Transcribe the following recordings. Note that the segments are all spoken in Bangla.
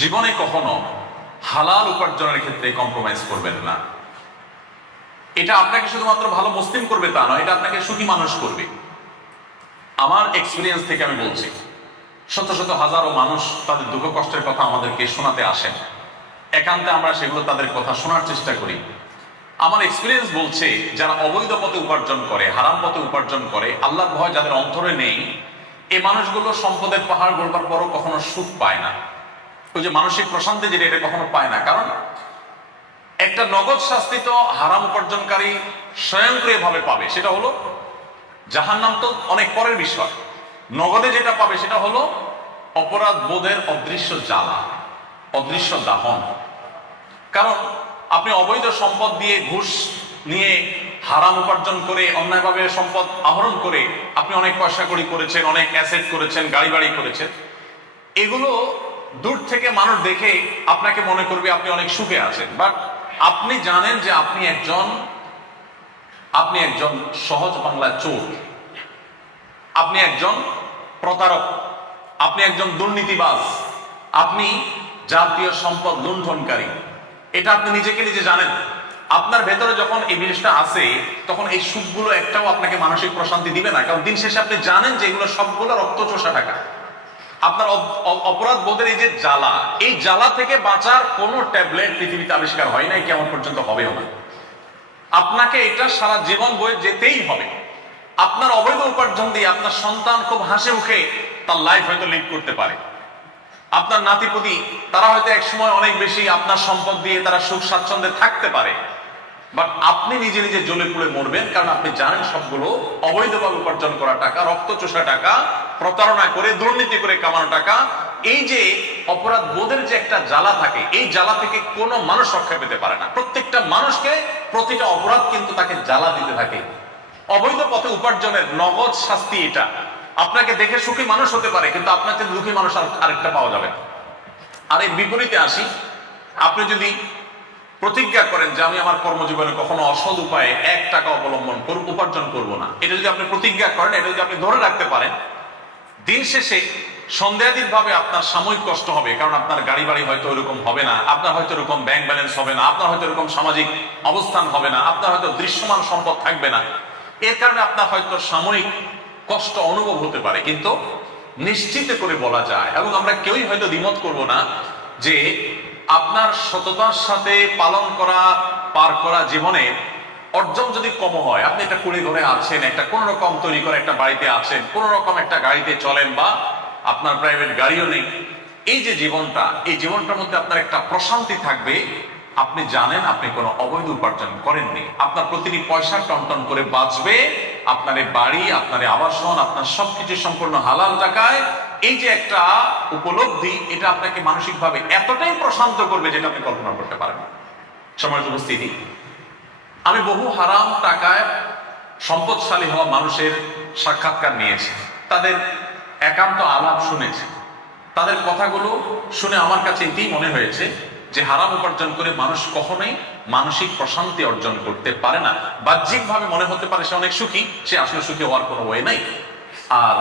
জীবনে কখনো হালাল উপার্জনের ক্ষেত্রে কম্প্রোমাইজ করবেন না। এটা আপনাকে শুধুমাত্র ভালো মুসলিম করবে তা নয়, এটা আপনাকে সুখী মানুষ করবে। আমার এক্সপিরিয়েন্স থেকে আমি বলছি, শত শত হাজারো মানুষ তাদের দুঃখ কষ্টের কথা আমাদেরকে শোনাতে আসেন, একান্তে আমরা সেগুলো তাদের কথা শোনার চেষ্টা করি। আমার এক্সপিরিয়েন্স বলছে, যারা অবৈধ পথে উপার্জন করে, হারাম পথে উপার্জন করে, আল্লাহর ভয় যাদের অন্তরে নেই, এই মানুষগুলো সম্পদের পাহাড় গড়বার পরও কখনো সুখ পায় না। ওই যে মানসিক প্রশান্তি, যেটা এটা কখনো পায় না। কারণ একটা নগদ শাস্তি তো হারাম উপার্জনকারী স্বয়ংক্রিয়ভাবে পাবে, সেটা হলো জাহান্নাম। তো অনেক পরের বিষয়। নগদে যেটা পাবে সেটা হলো অপরাধ বোধের অদৃশ্য জ্বালা, অদৃশ্য দাহন। কারণ আপনি অবৈধ সম্পদ দিয়ে, ঘুষ নিয়ে, হারাম উপার্জন করে, অন্যায়ভাবে সম্পদ আহরণ করে আপনি অনেক পয়সা কড়ি করেছেন, অনেক অ্যাসেট করেছেন, গাড়ি বাড়ি করেছেন। এগুলো দূর থেকে মানুষ দেখে আপনাকে মনে করবে আপনি অনেক সুখে আছেন, বাট আপনি জানেন যে আপনি একজন সহজ বাংলা চোর, আপনি একজন প্রতারক, আপনি একজন দুর্নীতিবাজ, আপনি জাতীয় সম্পদ লুণ্ঠনকারী। এটা আপনি নিজেকে নিজে জানেন। আপনার ভেতরে যখন এই জিনিসটা আসে, তখন এই সুখগুলো একটাও আপনাকে মানসিক প্রশান্তি দিবে না। কারণ দিন শেষে আপনি জানেন যে এগুলো সবগুলো রক্তচোষা টাকা। আপনার অপরাধ বোধের এই যে জ্বালা, এই জ্বালা থেকে বাঁচার কোনো ট্যাবলেট পৃথিবীতে আবিষ্কার হয় নাই, কেমন পর্যন্ত হবেও না। আপনাকে এটা সারা জীবন বয়ে যেতেই হবে। আপনার অবৈধ উপার্জন দিয়ে আপনার সন্তান খুব হাসি মুখে তার লাইফ হয়তো লিড করতে পারে। আপনার নাতিপুতি, তারা হয়তো একসময় অনেক বেশি আপনার সম্পদ দিয়ে তারা সুখ স্বাচ্ছন্দ্যে থাকতে পারে, বাট আপনি নিজে নিজে জ্বলে পুড়ে মরবেন। কারণ আপনি জানেন সবগুলো অবৈধভাবে উপার্জন করা টাকা, রক্তচোষা টাকা, প্রতারণা করে, দুর্নীতি করে কামানো টাকা। এই যে অপরাধ বোধের যে একটা জ্বালা থাকে, এই জ্বালা থেকে কোনো মানুষ রক্ষা পেতে পারে না। প্রত্যেকটা মানুষকে প্রতিটা অপরাধ কিন্তু তাকে জ্বালা দিতে থাকে। অবৈধ পথে উপার্জনের নগদ শাস্তি এটা। আপনাকে দেখে সুখী মানুষ হতে পারে, কিন্তু আপনাকে দুঃখী মানুষ আরেকটা পাওয়া যাবে না। আর এর বিপরীতে আসি, আপনি যদি প্রতিজ্ঞা করেন যে আমি আমার কর্মজীবনে কখনো অসৎ উপায়ে 1 টাকা অবলম্বন উপার্জন করব না, এটা যদি আপনি প্রতিজ্ঞা করেন, এটা যদি আপনি ধরে রাখতে পারেন, দিন শেষে সন্দেহাতীত ভাবে আপনার সাময়িক কষ্ট হবে। কারণ আপনার গাড়ি বাড়ি হয়তো ওরকম হবে না, আপনার হয়তো এরকম ব্যাংক ব্যালেন্স হবে না, আপনার হয়তো এরকম সামাজিক অবস্থান হবে না, আপনার হয়তো দৃশ্যমান সম্পদ থাকবে না। এর কারণে আপনার হয়তো সাময়িক কষ্ট অনুভব হতে পারে, কিন্তু নিশ্চিত করে বলা যায়, এবং আমরা কেউই হয়তো দ্বিমত করব না, যে আপনার সততার সাথে পার করা জীবনে অর্জন যদি কম হয়, আপনি একটা কুড়ে ঘরে আছেন, একটা কোন রকম তৈরি করে একটা বাড়িতে আছেন, কোন রকম একটা গাড়িতে চলেন, বা আপনার প্রাইভেট গাড়িও নেই, এই যে জীবনটা, এই জীবনটার মধ্যে আপনার একটা প্রশান্তি থাকবে। আপনি জানেন আপনি কোনো অবৈধ উপার্জন করেননি, আপনার প্রতিটি পয়সা টনটন করে বাঁচবে, আপনার এই বাড়ি, আপনার এই আবাসন, আপনার সবকিছু সম্পূর্ণ হালাল টাকায়। এই যে একটা উপলব্ধি, এটা আপনাকে মানসিকভাবে এতটাই প্রশান্ত করবে যেটা আপনি কল্পনা করতে পারেন না। সম্মানিত উপস্থিতি, আমি বহু হারাম টাকায় সম্পদশালী হওয়া মানুষের সাক্ষাৎকার নিয়েছি, তাদের একান্ত আলাপ শুনেছি। তাদের কথাগুলো শুনে আমার কাছে এটাই মনে হয়েছে যে হারাম উপার্জন করে মানুষ কখনোই মানসিক প্রশান্তি অর্জন করতে পারে না। বাহ্যিকভাবে মনে হতে পারে সে অনেক সুখী, সে আসলে সুখী হওয়ার কোনো ওয়ে নাই। আর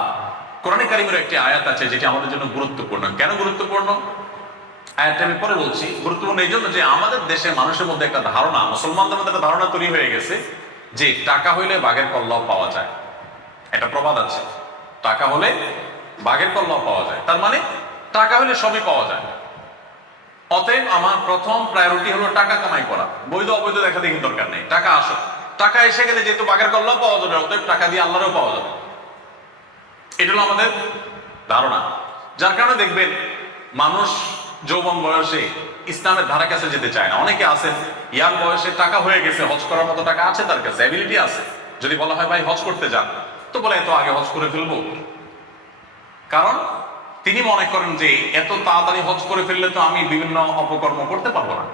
কোরআনে কারিমের একটি আয়াত আছে যেটি আমাদের জন্য গুরুত্বপূর্ণ। কেন গুরুত্বপূর্ণ? আয়াতটা আমি পরে বলছি। গুরুত্বপূর্ণ এই জন্য যে আমাদের দেশের মানুষের মধ্যে একটা ধারণা, মুসলমানদের মধ্যে একটা ধারণা তৈরি হয়ে গেছে যে টাকা হইলে বাঘের কল্লাও পাওয়া যায়। একটা প্রবাদ আছে, টাকা হলে বাঘের কল্লাও পাওয়া যায়। তার মানে টাকা হলে সবই পাওয়া যায়। অতএব আমার প্রথম প্রায়োরিটি হলো টাকা কামাই করা, বৈধ অবৈধ দেখা দেখি দরকার নেই, টাকা আসো। টাকা এসে গেলে যেহেতু বাঘের কল্লাও পাওয়া যাবে, অতএব টাকা দিয়ে আল্লাহরও পাওয়া যাবে। এটা হলো আমাদের ধারণা। যার কারণে দেখবেন মানুষ যৌবন বয়সে ইসলামের ধারা কাছে যেতে চায় না। অনেকে আছেন ইয়াং বয়সে টাকা হয়ে গেছে, হজ করার মতো টাকা আছে তার কাছে, অ্যাবিলিটি আছে। যদি বলা হয় ভাই হজ করতে যান, তো বলে এত আগে হজ করে ফেলবো। কারণ তিনি মনে করেন যে এত তাড়াতাড়ি হজ করে ফেললে তো আমি বিভিন্ন অপকর্ম করতে পারবো না।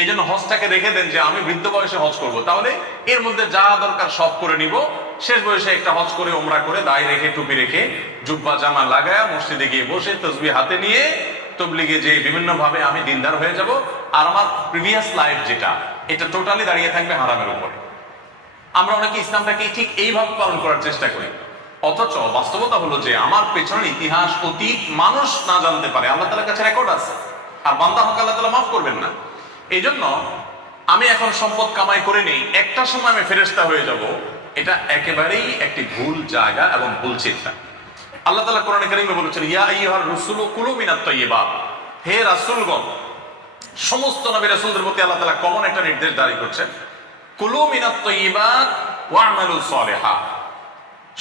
এই জন্য হজটাকে রেখে দেন যে আমি বৃদ্ধ বয়সে হজ করব, তাহলে এর মধ্যে যা দরকার সব করে নিব। শেষ বয়সে একটা হজ করে, ওমরা করে, দাড়ি রেখে, টুপি রেখে, জুব্বা জামা লাগায় মসজিদে গিয়ে বসে তসবিহ হাতে নিয়ে তবলিগে যে বিভিন্ন ভাবে আমি দিনদার হয়ে যাব। আর আমার প্রিভিয়াস লাইফ যেটা, এটা টোটালি দাঁড়িয়ে থাকবে হারামের উপরে। আমরা অনেকে ইসলামটাকে ঠিক এইভাবে পালন করার চেষ্টা করি। অথচ বাস্তবতা হলো যে আমার পেছনের ইতিহাস অতীত মানুষ না জানতে পারে, আল্লাহ তাআলার কাছে রেকর্ড আছে, আর বান্দা হক আল্লাহ তাআলা মাফ করবেন না। এই জন্য আমি এখন সম্পদ কামাই করে নেই, একটা সময় আমি ফেরেশতা হয়ে যাব, এটা একেবারেই একটি ভুল জায়গা এবং ভুল চিন্তা। আল্লাহ তাআলা কোরআনে কারীমে বলেছেন, ইয়া আইয়ুহার রাসূলু কুলু মিনাত তাইয়্যিবাত, হে রাসূলগণ, সমস্ত নবী রাসূলদের প্রতি আল্লাহ তাআলা কমন একটা নির্দেশ জারি করছেন, কুলু মিনাত তাইয়্যিবাত ওয়া'মালু সলিহা।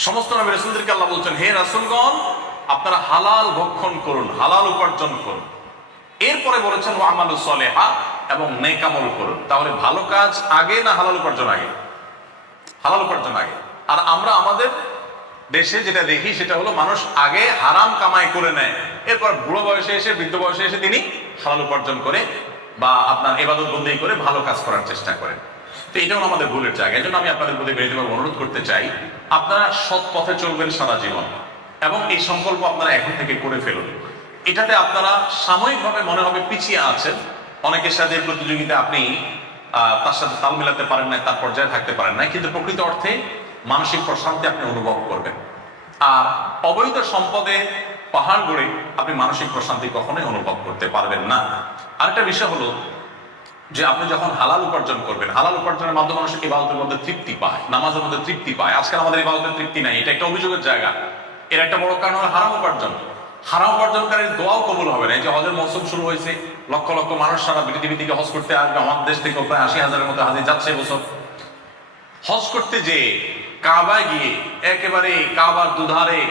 সমস্ত নবী রাসূলদেরকে আল্লাহ বলছেন, হে রাসূলগণ, আপনারা হালাল ভক্ষণ করুন, হালাল উপার্জন করুন। এরপরে বলেছেন ওয়া'মালু সলিহা, এবং নেক আমল করুন। তাহলে ভালো কাজ আগে না হালাল উপার্জন আগে? হালাল উপার্জন আগে। আর আমরা আমাদের দেশে যেটা দেখি সেটা হলো মানুষ আগে হারাম কামাই করে নেয়, এরপর বুড়ো বয়সে এসে, বৃদ্ধ বয়সে এসে তিনি হালাল উপার্জন করে বা আপনার ইবাদত বন্দেগী করে ভালো কাজ করার চেষ্টা করেন। তো এটাও আমাদের ভুলের জায়গা। এই জন্য আমি আপনাদের প্রতি বিনীতভাবে অনুরোধ করতে চাই, আপনারা সৎ পথে চলবেন সারা জীবন, এবং এই সংকল্প আপনারা এখন থেকে করে ফেলুন। এটাতে আপনারা সাময়িকভাবে মনে হবে পিছিয়ে আছেন, অনেকের সাথে প্রতিযোগিতা আপনি তার সাথে তাল মেলাতে পারেন না, তার পর্যায়ে থাকতে পারেন না, কিন্তু প্রকৃত অর্থে মানসিক প্রশান্তি আপনি অনুভব করবেন। আর অবৈধ সম্পদে পাহাড় গড়ে আপনি মানসিক প্রশান্তি কখনোই অনুভব করতে পারবেন না। আরেকটা বিষয় হলো যে আপনি যখন হালাল উপার্জন করবেন, হালাল উপার্জনের মাধ্যমে মানুষ ইবাদতের মধ্যে তৃপ্তি পায়, নামাজের মধ্যে তৃপ্তি পায়। আজকাল আমাদের ইবাদতের তৃপ্তি নাই, এটা একটা অভিযোগের জায়গা। এর একটা বড় কারণ হলো হারাম উপার্জন। হারাম উপার্জনকারীর দোয়াও কবুল হবে না। এই যে হজের মৌসুম শুরু হয়েছে, লক্ষ লক্ষ মানুষ সারা পৃথিবী থেকে হজ করতে আসবে, আমাদের দেশ থেকে প্রায় 80,000-এর মতো হাজি যাচ্ছে বছর। হজ করতে যে কাবায় গিয়ে একেবারে কাবার দুধারে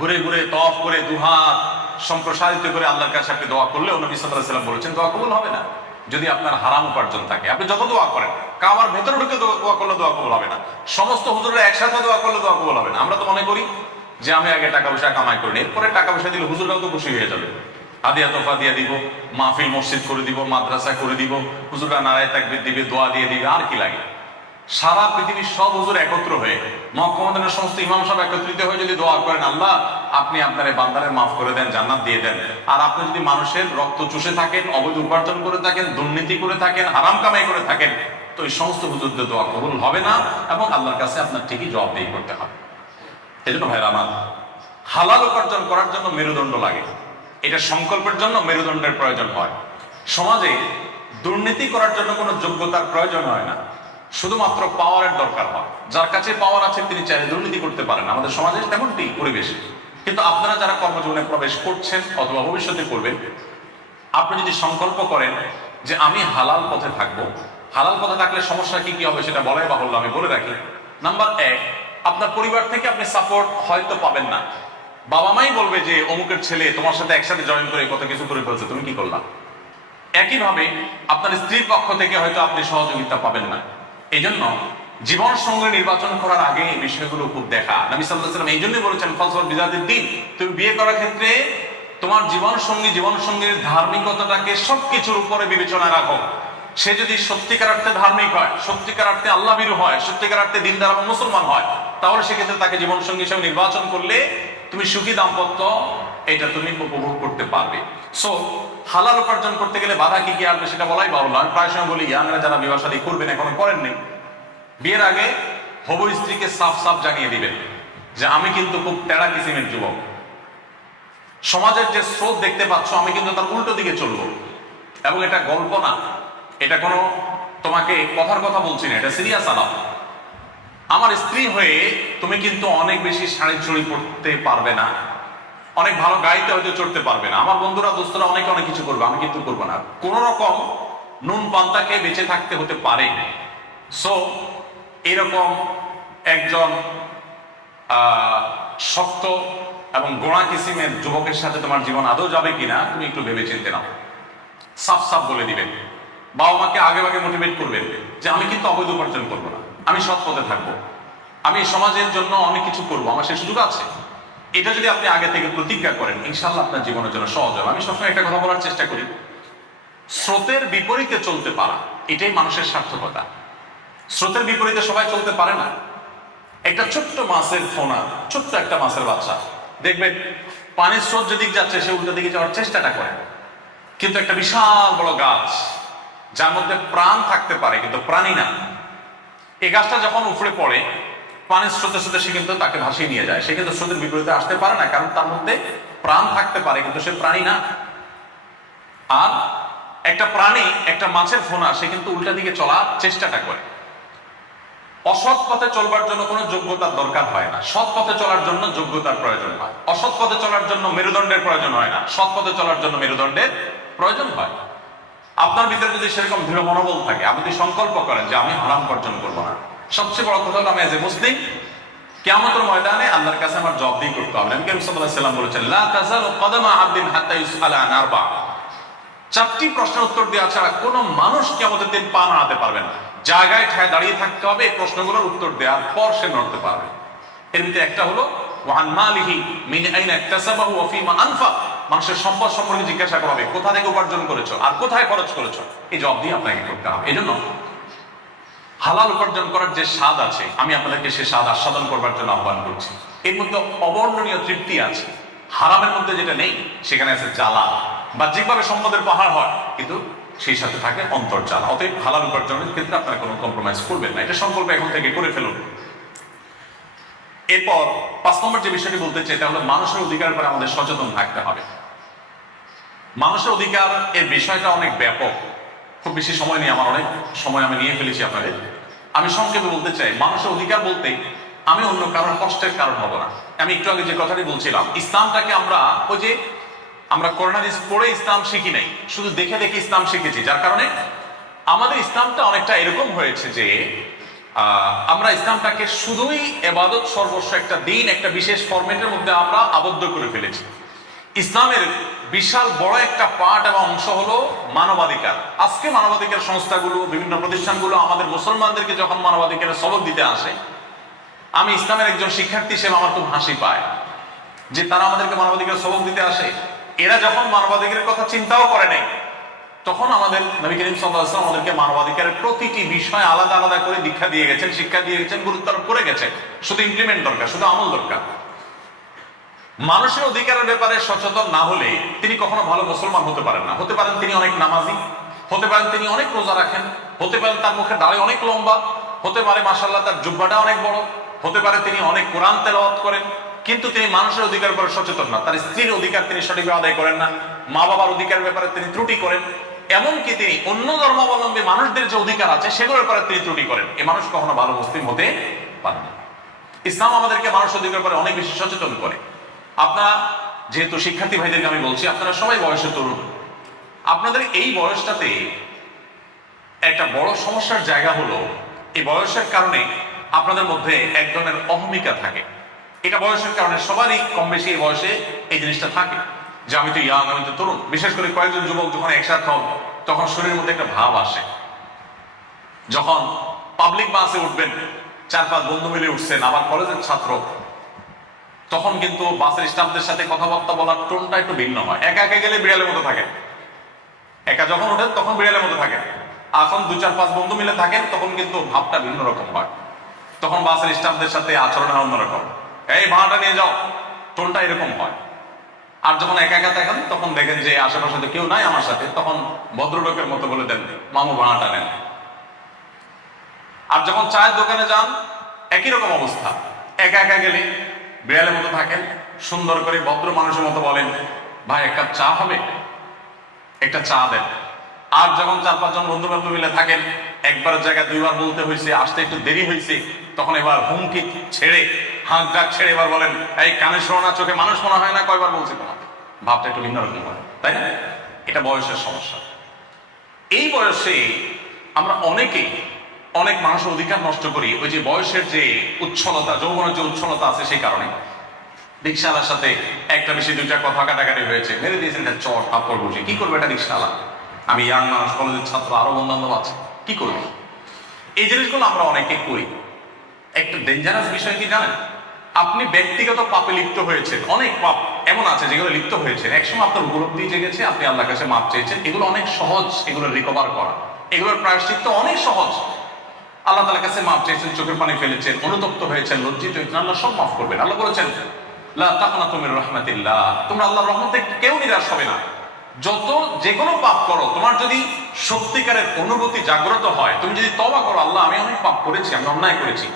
ঘুরে ঘুরে তওয়াফ করে দুহাত সম্প্রসারিত করে আল্লাহর কাছে আপনি দোয়া করলেও নবী সাল্লাল্লাহু আলাইহি ওয়াসাল্লাম বলেছেন দোয়া কবুল হবে না যদি আপনার হারাম উপার্জন থাকে। আপনি যত দোয়া করেন, কাবার ভেতরে ঢুকে দোয়া করলে দোয়া কবুল হবে না, সমস্ত হুজুররা একসাথে দোয়া করলে দোয়া কবুল হবে না। আমরা তো মনে করি যে আমি আগে টাকা পয়সা কামাই করি, এরপরে টাকা পয়সা দিলে হুজুররাও তো খুশি হয়ে যাবে, হাদিয়া তোফা দিয়ে দিব, মাহফিল মসজিদ করে দিব, মাদ্রাসা করে দিব, হুজুররা নারায়ে তাকবীর দিবে, দোয়া দিয়ে দিবে, আর কি লাগে। সারা পৃথিবীর সব হুজুর একত্র হয়ে, মক্কা মদিনার সমস্ত ইমাম সব একত্রিত হয়ে যদি দোয়া করেন, আল্লাহ আপনি আপনার বান্দারের মাফ করে দেন, জান্নাত দিয়ে দেন, আর আপনি যদি মানুষের রক্ত চুষে থাকেন, অবৈধ উপার্জন করে থাকেন, দুর্নীতি করে থাকেন, হারাম কামাই করে থাকেন, তো এই সমস্ত হুজুরদের দোয়া কবুল হবে না, এবং আল্লাহর কাছে আপনার ঠিকই জবাবদিহি করতে হবে। এই জন্য ভাইরা আমার, হালাল উপার্জন করার জন্য মেরুদণ্ড লাগে, এটা সংকল্পের জন্য মেরুদণ্ডের প্রয়োজন হয়। সমাজে দুর্নীতি করার জন্য কোনো যোগ্যতার প্রয়োজন হয় না, শুধুমাত্র পাওয়ারের দরকার হয়। যার কাছে পাওয়ার আছে তিনি চাইলে দুর্নীতি করতে পারেন, আমাদের সমাজে তেমনটি পরিবেশ। কিন্তু আপনারা যারা কর্মজীবনে প্রবেশ করছেন অথবা ভবিষ্যতে করবেন, আপনি যদি সংকল্প করেন যে আমি হালাল পথে থাকবো, হালাল পথে থাকলে সমস্যা কি কি হবে সেটা বলাই বাহুল্য, আমি বলে রাখি। নাম্বার 1, আপনার পরিবার থেকে আপনি সাপোর্ট হয়তো পাবেন না। বাবা মাই বলবে যে অমুকের ছেলে তোমার সাথে একসাথে জয়েন করে কত কিছু করে ফেলছে, তুমি কি করলা। একইভাবে আপনার স্ত্রীর পক্ষ থেকে হয়তো আপনি সহযোগিতা পাবেন না। এই জন্য জীবন সঙ্গী নির্বাচন করার আগে এই বিষয়গুলো খুব দেখা। নবী সাল্লাল্লাহু আলাইহি ওয়াসাল্লাম এই জন্যই বলেছেন ফাসওয়ার বিযাতিদ দ্বীন, তুমি বিয়ে করার ক্ষেত্রে তোমার জীবন সঙ্গীর ধার্মিকতাটাকে সবকিছুর উপরে বিবেচনা রাখো। সে যদি সত্যিকার অর্থে ধার্মিক হয়, সত্যিকার অর্থে আল্লাহ ভীরু হয়, সত্যিকার অর্থে দিনদার এবং মুসলমান হয়, তাহলে সেক্ষেত্রে তাকে জীবন সঙ্গী হিসেবে নির্বাচন করলে তুমি সুখী দাম্পত্য এটা তুমি উপভোগ করতে পারবে। সো হালাল উপার্জন করতে গেলে বাধা কি কি আসবে সেটা বলাই বাহুল্য। আমি প্রায় সময় বলি, ইয়াংরা যারা বিবাহ শাদী করবেন, এখনো করেননি, বিয়ের আগে হবু স্ত্রীকে সাফ সাফ জানিয়ে দিবেন যে আমি কিন্তু খুব টেরা কিসিমের যুবক, সমাজের যে স্রোত দেখতে পাচ্ছ আমি কিন্তু তার উল্টো দিকে চলবো, এবং এটা গল্প না, এটা কোনো তোমাকে কথার কথা বলছি না, এটা সিরিয়াস আলাপ। আমার স্ত্রী হয়ে তুমি কিন্তু অনেক বেশি শাড়ি চুড়ি পড়তে পারবে না, অনেক ভালো গাড়িতে হয়তো চড়তে পারবে না, আমার বন্ধুরা দোস্তরা অনেকে অনেক কিছু করবে, আমি কিন্তু করবো না। কোন রকম নুন পান্তাকে বেঁচে থাকতে হতে পারে। সো এরকম একজন শক্ত এবং গোড়া কিসিমের যুবকের সাথে তোমার জীবন আদৌ যাবে কিনা তুমি একটু ভেবে চিনতে নাও, সাফ সাফ বলে দিবেন। বাবা মাকে আগে আগে মোটিভেট করবেন যে আমি কিন্তু অবৈধ উপার্জন করবো না, আমি সৎ পথে থাকবো, আমি সমাজের জন্য অনেক কিছু করবো, আমার সে সুযোগ আছে। এটা যদি আপনি আগে থেকে প্রতিজ্ঞা করেন, ইনশাল্লাহ আপনার জীবনের জন্য সহজ হবে। আমি সবসময় একটা কথা বলার চেষ্টা করি, স্রোতের বিপরীতে চলতে পারা এটাই মানুষের সার্থকতা। স্রোতের বিপরীতে সবাই চলতে পারে না। একটা ছোট্ট মাছের ফোনা, ছোট্ট একটা মাছের বাচ্চা, দেখবেন পানির স্রোত যেদিক যাচ্ছে সে উল্টো দিকে যাওয়ার চেষ্টাটা করে, কিন্তু একটা বিশাল বড় গাছ যার মধ্যে প্রাণ থাকতে পারে কিন্তু প্রাণী না, এই গাছটা যখন উপড়ে পড়ে পানির স্রোতে স্রোতে সে কিন্তু তাকে ভাসিয়ে নিয়ে যায়, সে কিন্তু স্রোতের বিপরীতে আসতে পারে না, কারণ তার মধ্যে প্রাণ থাকতে পারে কিন্তু সে প্রাণী না। আর একটা প্রাণী, একটা মাছের ফোনা, সে কিন্তু উল্টা দিকে চলার চেষ্টাটা করে। অসৎ পথে চলবার জন্য কোনো যোগ্যতার দরকার হয় না, সৎ পথে চলার জন্য যোগ্যতার প্রয়োজন হয়। অসৎ পথে চলার জন্য মেরুদণ্ডের প্রয়োজন হয় না, সৎ পথে চলার জন্য মেরুদণ্ডের প্রয়োজন হয়। আপনার ভিতরে যদি সেরকম দৃঢ় মনোবল থাকে, আপনি যদি সংকল্প করেন যে আমি হারাম বর্জন করবো না, সবচেয়ে বড় কথা হলো আমি এজ এ মুসলিম কিয়ামতের ময়দানে আল্লাহর কাছে আমার জবাবদিহি করতে হবে। নবী করিম সাল্লাল্লাহু আলাইহি ওয়াসাল্লাম বলেছেন, লা তাযালু কদামা আবদিন হাত্তা ইউসআলা আন আরবা। চারটি প্রশ্নের উত্তর দেওয়া ছাড়া কোনো মানুষ কিয়ামতের দিন পা নাড়াতে পারবে না। জায়গায় ঠায় দাঁড়িয়ে থাকতে হবে, এই প্রশ্নগুলোর উত্তর দেওয়ার পর সে নড়তে পারবে। এর ভিতরে একটা হলো ওয়ান মালিহি মিন আইনা ইকতাসাবাহু ওয়া ফীমা আনফাক। মানুষের সম্পদ সম্পর্কে জিজ্ঞাসা করা হবে, কোথা থেকে উপার্জন করেছো আর কোথায় খরচ করেছো, এই জবাব দিয়ে আপনাকে করতে হবে। এই জন্য হালাল উপার্জন করার যে স্বাদ আছে, আমি আপনাদেরকে সে স্বাদ আস্বাদন করবার জন্য আহ্বান করছি। এর মধ্যে অবর্ণনীয় তৃপ্তি আছে। হারামের মধ্যে যেটা নেই সেখানে আছে জ্বালা। বাহ্যিকভাবে সম্পদের পাহাড় হয়, কিন্তু সেই সাথে থাকে অন্তর্জ্বালা। অতএব হালাল উপার্জনের ক্ষেত্রে আপনারা কোনো কম্প্রোমাইজ করবেন না, এটা সংকল্প এখন থেকে করে ফেলুন। এরপর 5 নম্বর যে বিষয়টি বলতে চাই, এটা হলো মানুষের অধিকারের উপর আমাদের সচেতন থাকতে হবে। মানুষের অধিকার এর বিষয়টা অনেক ব্যাপক, খুব বেশি সময় নেই, আমার অনেক সময় আমি নিয়ে ফেলেছি আপনাদের। আমি সংক্ষেপে বলতে চাই, মানুষের অধিকার বলতে আমি অন্য কারোর কষ্টের কারণ হব না। আমি একটু আগে যে কথাটি বলছিলাম, ইসলামটাকে আমরা ওই যে আমরা করোনা দিস পড়ে ইসলাম শিখি নাই, শুধু দেখে দেখে ইসলাম শিখেছি, যার কারণে আমাদের ইসলামটা অনেকটা এরকম হয়েছে যে আমরা ইসলামটাকে শুধুই ইবাদত সর্বস্ব একটা দিন, একটা বিশেষ ফরম্যাটের মধ্যে আমরা আবদ্ধ করে ফেলেছি। ইসলামের বিশাল বড় একটা পার্ট এবং অংশ হলো মানবাধিকার। আজকে মানবাধিকার সংস্থাগুলো, বিভিন্ন প্রতিষ্ঠানগুলো আমাদের মুসলমানদেরকে যখন মানবাধিকারের সবক দিতে আসে, আমি ইসলামের একজন শিক্ষার্থী হিসেবে আমার খুব হাসি পায় যে তারা আমাদেরকে মানবাধিকার সবক দিতে আসে। এরা যখন মানবাধিকারের কথা চিন্তাও করে নাই, তখন আমাদের নবী করিম সাল্লাল্লাহু আলাইহি ওয়াসাল্লাম আমাদেরকে মানবাধিকারের প্রতিটি বিষয় আলাদা আলাদা করে দীক্ষা দিয়ে গেছেন, শিক্ষা দিয়ে গেছেন, গুরুত্ব আরোপ করে গেছেন। শুধু ইমপ্লিমেন্ট দরকার, শুধু আমল দরকার। মানুষের অধিকারের ব্যাপারে সচেতন না হলে তিনি কখনো ভালো মুসলমান হতে পারেন না। হতে পারেন তিনি অনেক নামাজি, হতে পারেন তিনি অনেক রোজা রাখেন, হতে পারেন তার মুখে দাড়ি অনেক লম্বা, হতে পারে মাশাআল্লাহ তার জুব্বাটা অনেক বড়, হতে পারে তিনি অনেক কোরআন তেলাওয়াত করেন, কিন্তু তিনি মানুষের অধিকারের ব্যাপারে সচেতন না। তার স্ত্রীর অধিকার তিনি সঠিকভাবে আদায় করেন না, মা বাবার অধিকারের ব্যাপারে তিনি ত্রুটি করেন, এমনকি তিনি অন্য ধর্মাবলম্বী মানুষদের যে অধিকার আছে সেগুলোর ব্যাপারে তিনি ত্রুটি করেন। এ মানুষ কখনো ভালো মুসলিম হতে পারে না। ইসলাম আমাদেরকে মানুষ অধিকারের ব্যাপারে অনেক বেশি সচেতন করে। আপনারা যেহেতু শিক্ষার্থী ভাইদেরকে আমি বলছি, আপনারা সবাই বয়সে তরুণ, আপনাদের এই বয়সটাতে একটা বড় সমস্যার জায়গা হলো এই বয়সের কারণে আপনাদের মধ্যে এক ধরনের অহমিকা থাকে। এটা বয়সের কারণে সবারই কম বেশি এই বয়সে এই জিনিসটা থাকে যে আমি তো ইয়াং, আমি তো তরুণ। বিশেষ করে কয়েকজন যুবক যখন একসাথে হন তখন শরীরের মধ্যে একটা ভাব আসে। যখন পাবলিক বাসে উঠবেন, 4-5 বন্ধু মিলে উঠছেন, আবার কলেজের ছাত্র, তখন কিন্তু বাসের স্টাফদের সাথে কথাবার্তা বলার টোনটা একটু ভিন্ন হয়। একা একা গেলে বিড়ালের মতো থাকে, একা যখন ওঠেন তখন বিড়ালের মতো থাকে। এখন 2-4-5 বন্ধু মিলে থাকেন তখন কিন্তু ভাবটা ভিন্ন রকম হয়। তখন বাসের স্টাফদের সাথে আচরণ হয় অন্যরকম, এই ভাড়াটা নিয়ে যাও, টোনটা এরকম হয়। আর যখন একা একা থাকেন তখন দেখেন যে আশেপাশে তো কেউ নাই আমার সাথে, তখন ভদ্রলোকের মতো বলে দেন মামু ভাড়াটা নেন। আর যখন চায়ের দোকানে যান একই রকম অবস্থা, একা একা গেলে বিড়ালের মতো থাকেন, সুন্দর করে ভদ্র মানুষের মতো বলেন ভাই 1 কাপ চা হবে, একটা চা দেন। আর যখন 4-5 জন বন্ধু বান্ধব মিলে থাকেন, একবারের জায়গায় 2বার বলতে হয়েছে, আসতে একটু দেরি হয়েছে, তখন এবার হুমকি ছেড়ে, হাঁক ডাক ছেড়ে এবার বলেন এই কানে শোনো না, চোখে মানুষ মনে হয় না, কয়বার বলছি তোমাকে। ভাবটা একটু ভিন্ন রকম হয়, তাই না? এটা বয়সের সমস্যা। এই বয়সে আমরা অনেকেই অনেক মানুষের অধিকার নষ্ট করি, ওই যে বয়সের যে উচ্ছলতা, যৌবনের যে উচ্ছলতা আছে সেই কারণে। রিক্সাওয়ালার সাথে একটা বেশি 2টা কথা কাটাকাটি হয়েছে, মেরে দিয়েছেন একটা চট থাপ্পড় বসে। কি করবে এটা রিক্সাওয়ালা? আমি ইয়াং মানুষ, কলেজের ছাত্র, আরো বন্ধু আছে, কি করবে? এই জিনিসগুলো আমরা অনেকে করি। একটা ডেঞ্জারাস বিষয় কি জানেন? আপনি ব্যক্তিগত পাপে লিপ্ত হয়েছেন, অনেক পাপ এমন আছে যেগুলো লিপ্ত হয়েছে, একসময় আপনার উপলব্ধি জেগেছে, আপনি আল্লাহর কাছে মাপ চেয়েছেন। এগুলো অনেক সহজ, এগুলো রিকভার করা, এগুলোর প্রায়শ্চিত্ত অনেক সহজ। আল্লাহ তাআলার কাছে মাপ চেয়েছেন, চোখের পানি ফেলেছেন, অনুতপ্ত হয়েছেন, লজ্জিত হয়েছেন, আল্লাহ সব মাফ করবেন। আল্লাহ বলেছেন লা তাকনাতু মির রাহমাতিল্লাহ, তোমরা আল্লাহর রহমত থেকে কেউ নিরাশ হবে না। যত যে কোনো পাপ করো, তোমার যদি সত্যিকারের অনুভূতি জাগ্রত হয়, তুমি যদি তওবা করো, আল্লাহ আমি অনেক পাপ করেছি, আমি অন্যায় করেছি,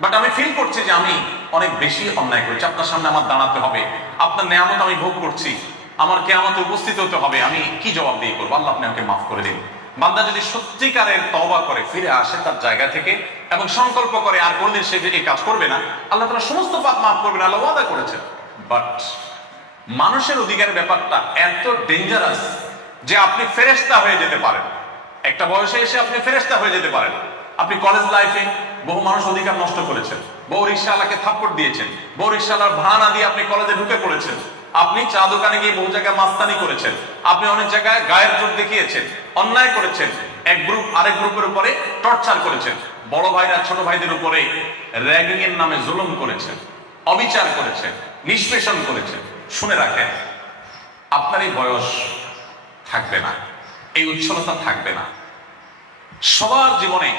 বাট আমি ফিল করছি যে আমি অনেক বেশি অন্যায় করেছি, আপনার সামনে আমার দাঁড়াতে হবে, আপনার নেয়ামত আমি ভোগ করছি, আমার কিয়ামতে উপস্থিত হতে হবে, আমি কি জবাব দিয়ে করবো? আল্লাহ আপনি আমাকে মাফ করে দিন। বান্দা যদি সত্যিকারের তওবা করে ফিরে আসে তার জায়গা থেকে এবং সংকল্প করে আর কোনোদিন সে এই কাজ করবে না, আল্লাহ তাআলা সমস্ত পাপ মাফ করবেন, আল্লাহ ওয়াদা করেছেন। বাট মানুষের অধিকারের ব্যাপারটা এত ডেঞ্জারাস যে আপনি ফেরেশতা হয়ে যেতে পারেন, একটা বয়সে এসে আপনি ফেরেশতা হয়ে যেতে পারেন। আপনি কলেজ লাইফে বহু মানুষ অধিকার নষ্ট করেছেন, বহু রিকশাওয়ালাকে থাপ্পড় দিয়েছেন, বহু রিকশাওয়ালার ভাড়া না দিয়ে আপনি কলেজে ঢুকে পড়েছেন, আপনি চা দোকানে গিয়ে বহু জায়গায় মাস্তানি করেছেন, আপনি অনেক জায়গায় গায়ের জোর দেখিয়েছেন, অন্যায় করেছেন, এক গ্রুপ আরেক গ্রুপের উপরে টর্চার করেছেন, বড় ভাইরা ছোট ভাইদের উপরে র্যাগিং এর নামে জুলুম করেছেন, অবিচার করেছেন, নিষ্পেষণ করেছেন। শুনে রাখেন, আপনার এই বয়স থাকবে না, এই উচ্ছলতা থাকবে না। সবার জীবনে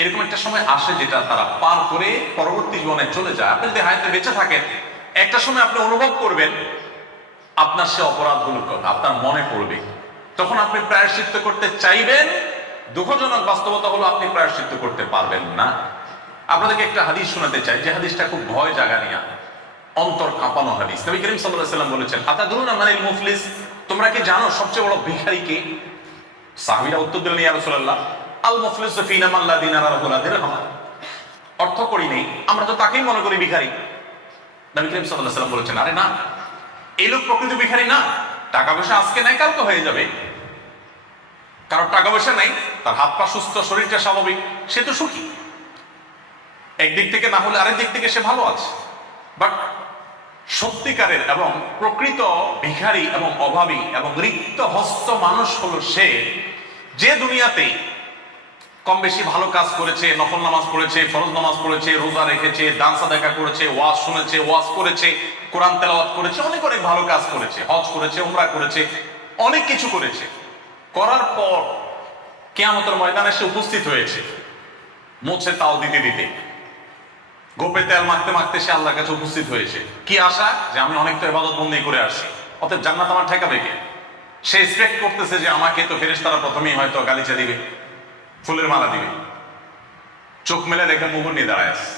এরকম একটা সময় আসে যেটা তারা পার করে পরবর্তী জীবনে চলে যায়। আপনি যদি হায়াতে বেঁচে থাকেন, একটা সময় আপনি অনুভব করবেন আপনার সে অপরাধগুলোর কথা আপনার মনে পড়বে, তখন আপনি প্রায়শ্চিত্ত করতে চাইবেন। দুঃখজনক বাস্তবতা হলো আপনি প্রায়শ্চিত্ত করতে পারবেন না। আপনাদেরকে একটা হাদিস শোনাতে চাই, যে হাদিসটা খুব ভয় জাগানিয়া, অন্তর কাঁপানো হাদিস। নবী করিম সাল্লাল্লাহু আলাইহি ওয়াসাল্লাম বলেছেন, আতাদরুনা মানিল মুফলিস, তোমরা কি জানো সবচেয়ে বড় ভিখারি কে? সাহাবীরা উত্তর দিলেন, ইয়া রাসূলুল্লাহ, আল মুফলিসু ফিনা মান লা দিনারা ওয়ালা দিরহাম। অর্থ করি নেই, আমরা তো তাকেই মনে করি ভিখারি। নবী করিম সাল্লাল্লাহু আলাইহি ওয়াসাল্লাম বলেছেন, আরে না, এই লোক প্রকৃত ভিখারি না। টাকা পয়সা আজকে নাই কালকে হয়ে যাবে। কারোর টাকা পয়সা নাই, তার হাত পা সুস্থ, শরীরটা স্বাভাবিক, সে তো সুখী। একদিক থেকে না হলে আরেক দিক থেকে সে ভালো আছে। বাট সত্যিকারের এবং প্রকৃত ভিখারি এবং অভাবী এবং রিক্ত হস্ত মানুষ হলো সে, যে দুনিয়াতে কম বেশি ভালো কাজ করেছে, নফল নামাজ পড়েছে, ফরজ নামাজ পড়েছে, রোজা রেখেছে, দান সাদাকা করেছে, ওয়াজ শুনেছে, ওয়াজ করেছে, কোরআন তেলাওয়াত করেছে, অনেক অনেক ভালো কাজ করেছে, হজ করেছে, উমরা করেছে, অনেক কিছু করেছে। করার পর কিয়ামতের ময়দানে সে উপস্থিত হয়েছে, মুছে তাও দিতে দিতে, গোপে তেল মাখতে মাখতে সে আল্লাহর কাছে উপস্থিত হয়েছে। কি আশা? যে আমি অনেক তো ইবাদত বন্দেগী করে আসছি, অতএব জান্নাত আমার ঠেকাবে কে? সে এক্সপেক্ট করতেছে যে আমাকে তো ফেরেশতারা প্রথমেই হয়তো গালিচা দিবে, ফুলের মালা দিবে, চোখ মেলে রেখে মুখ নিয়ে দাঁড়ায় আছে।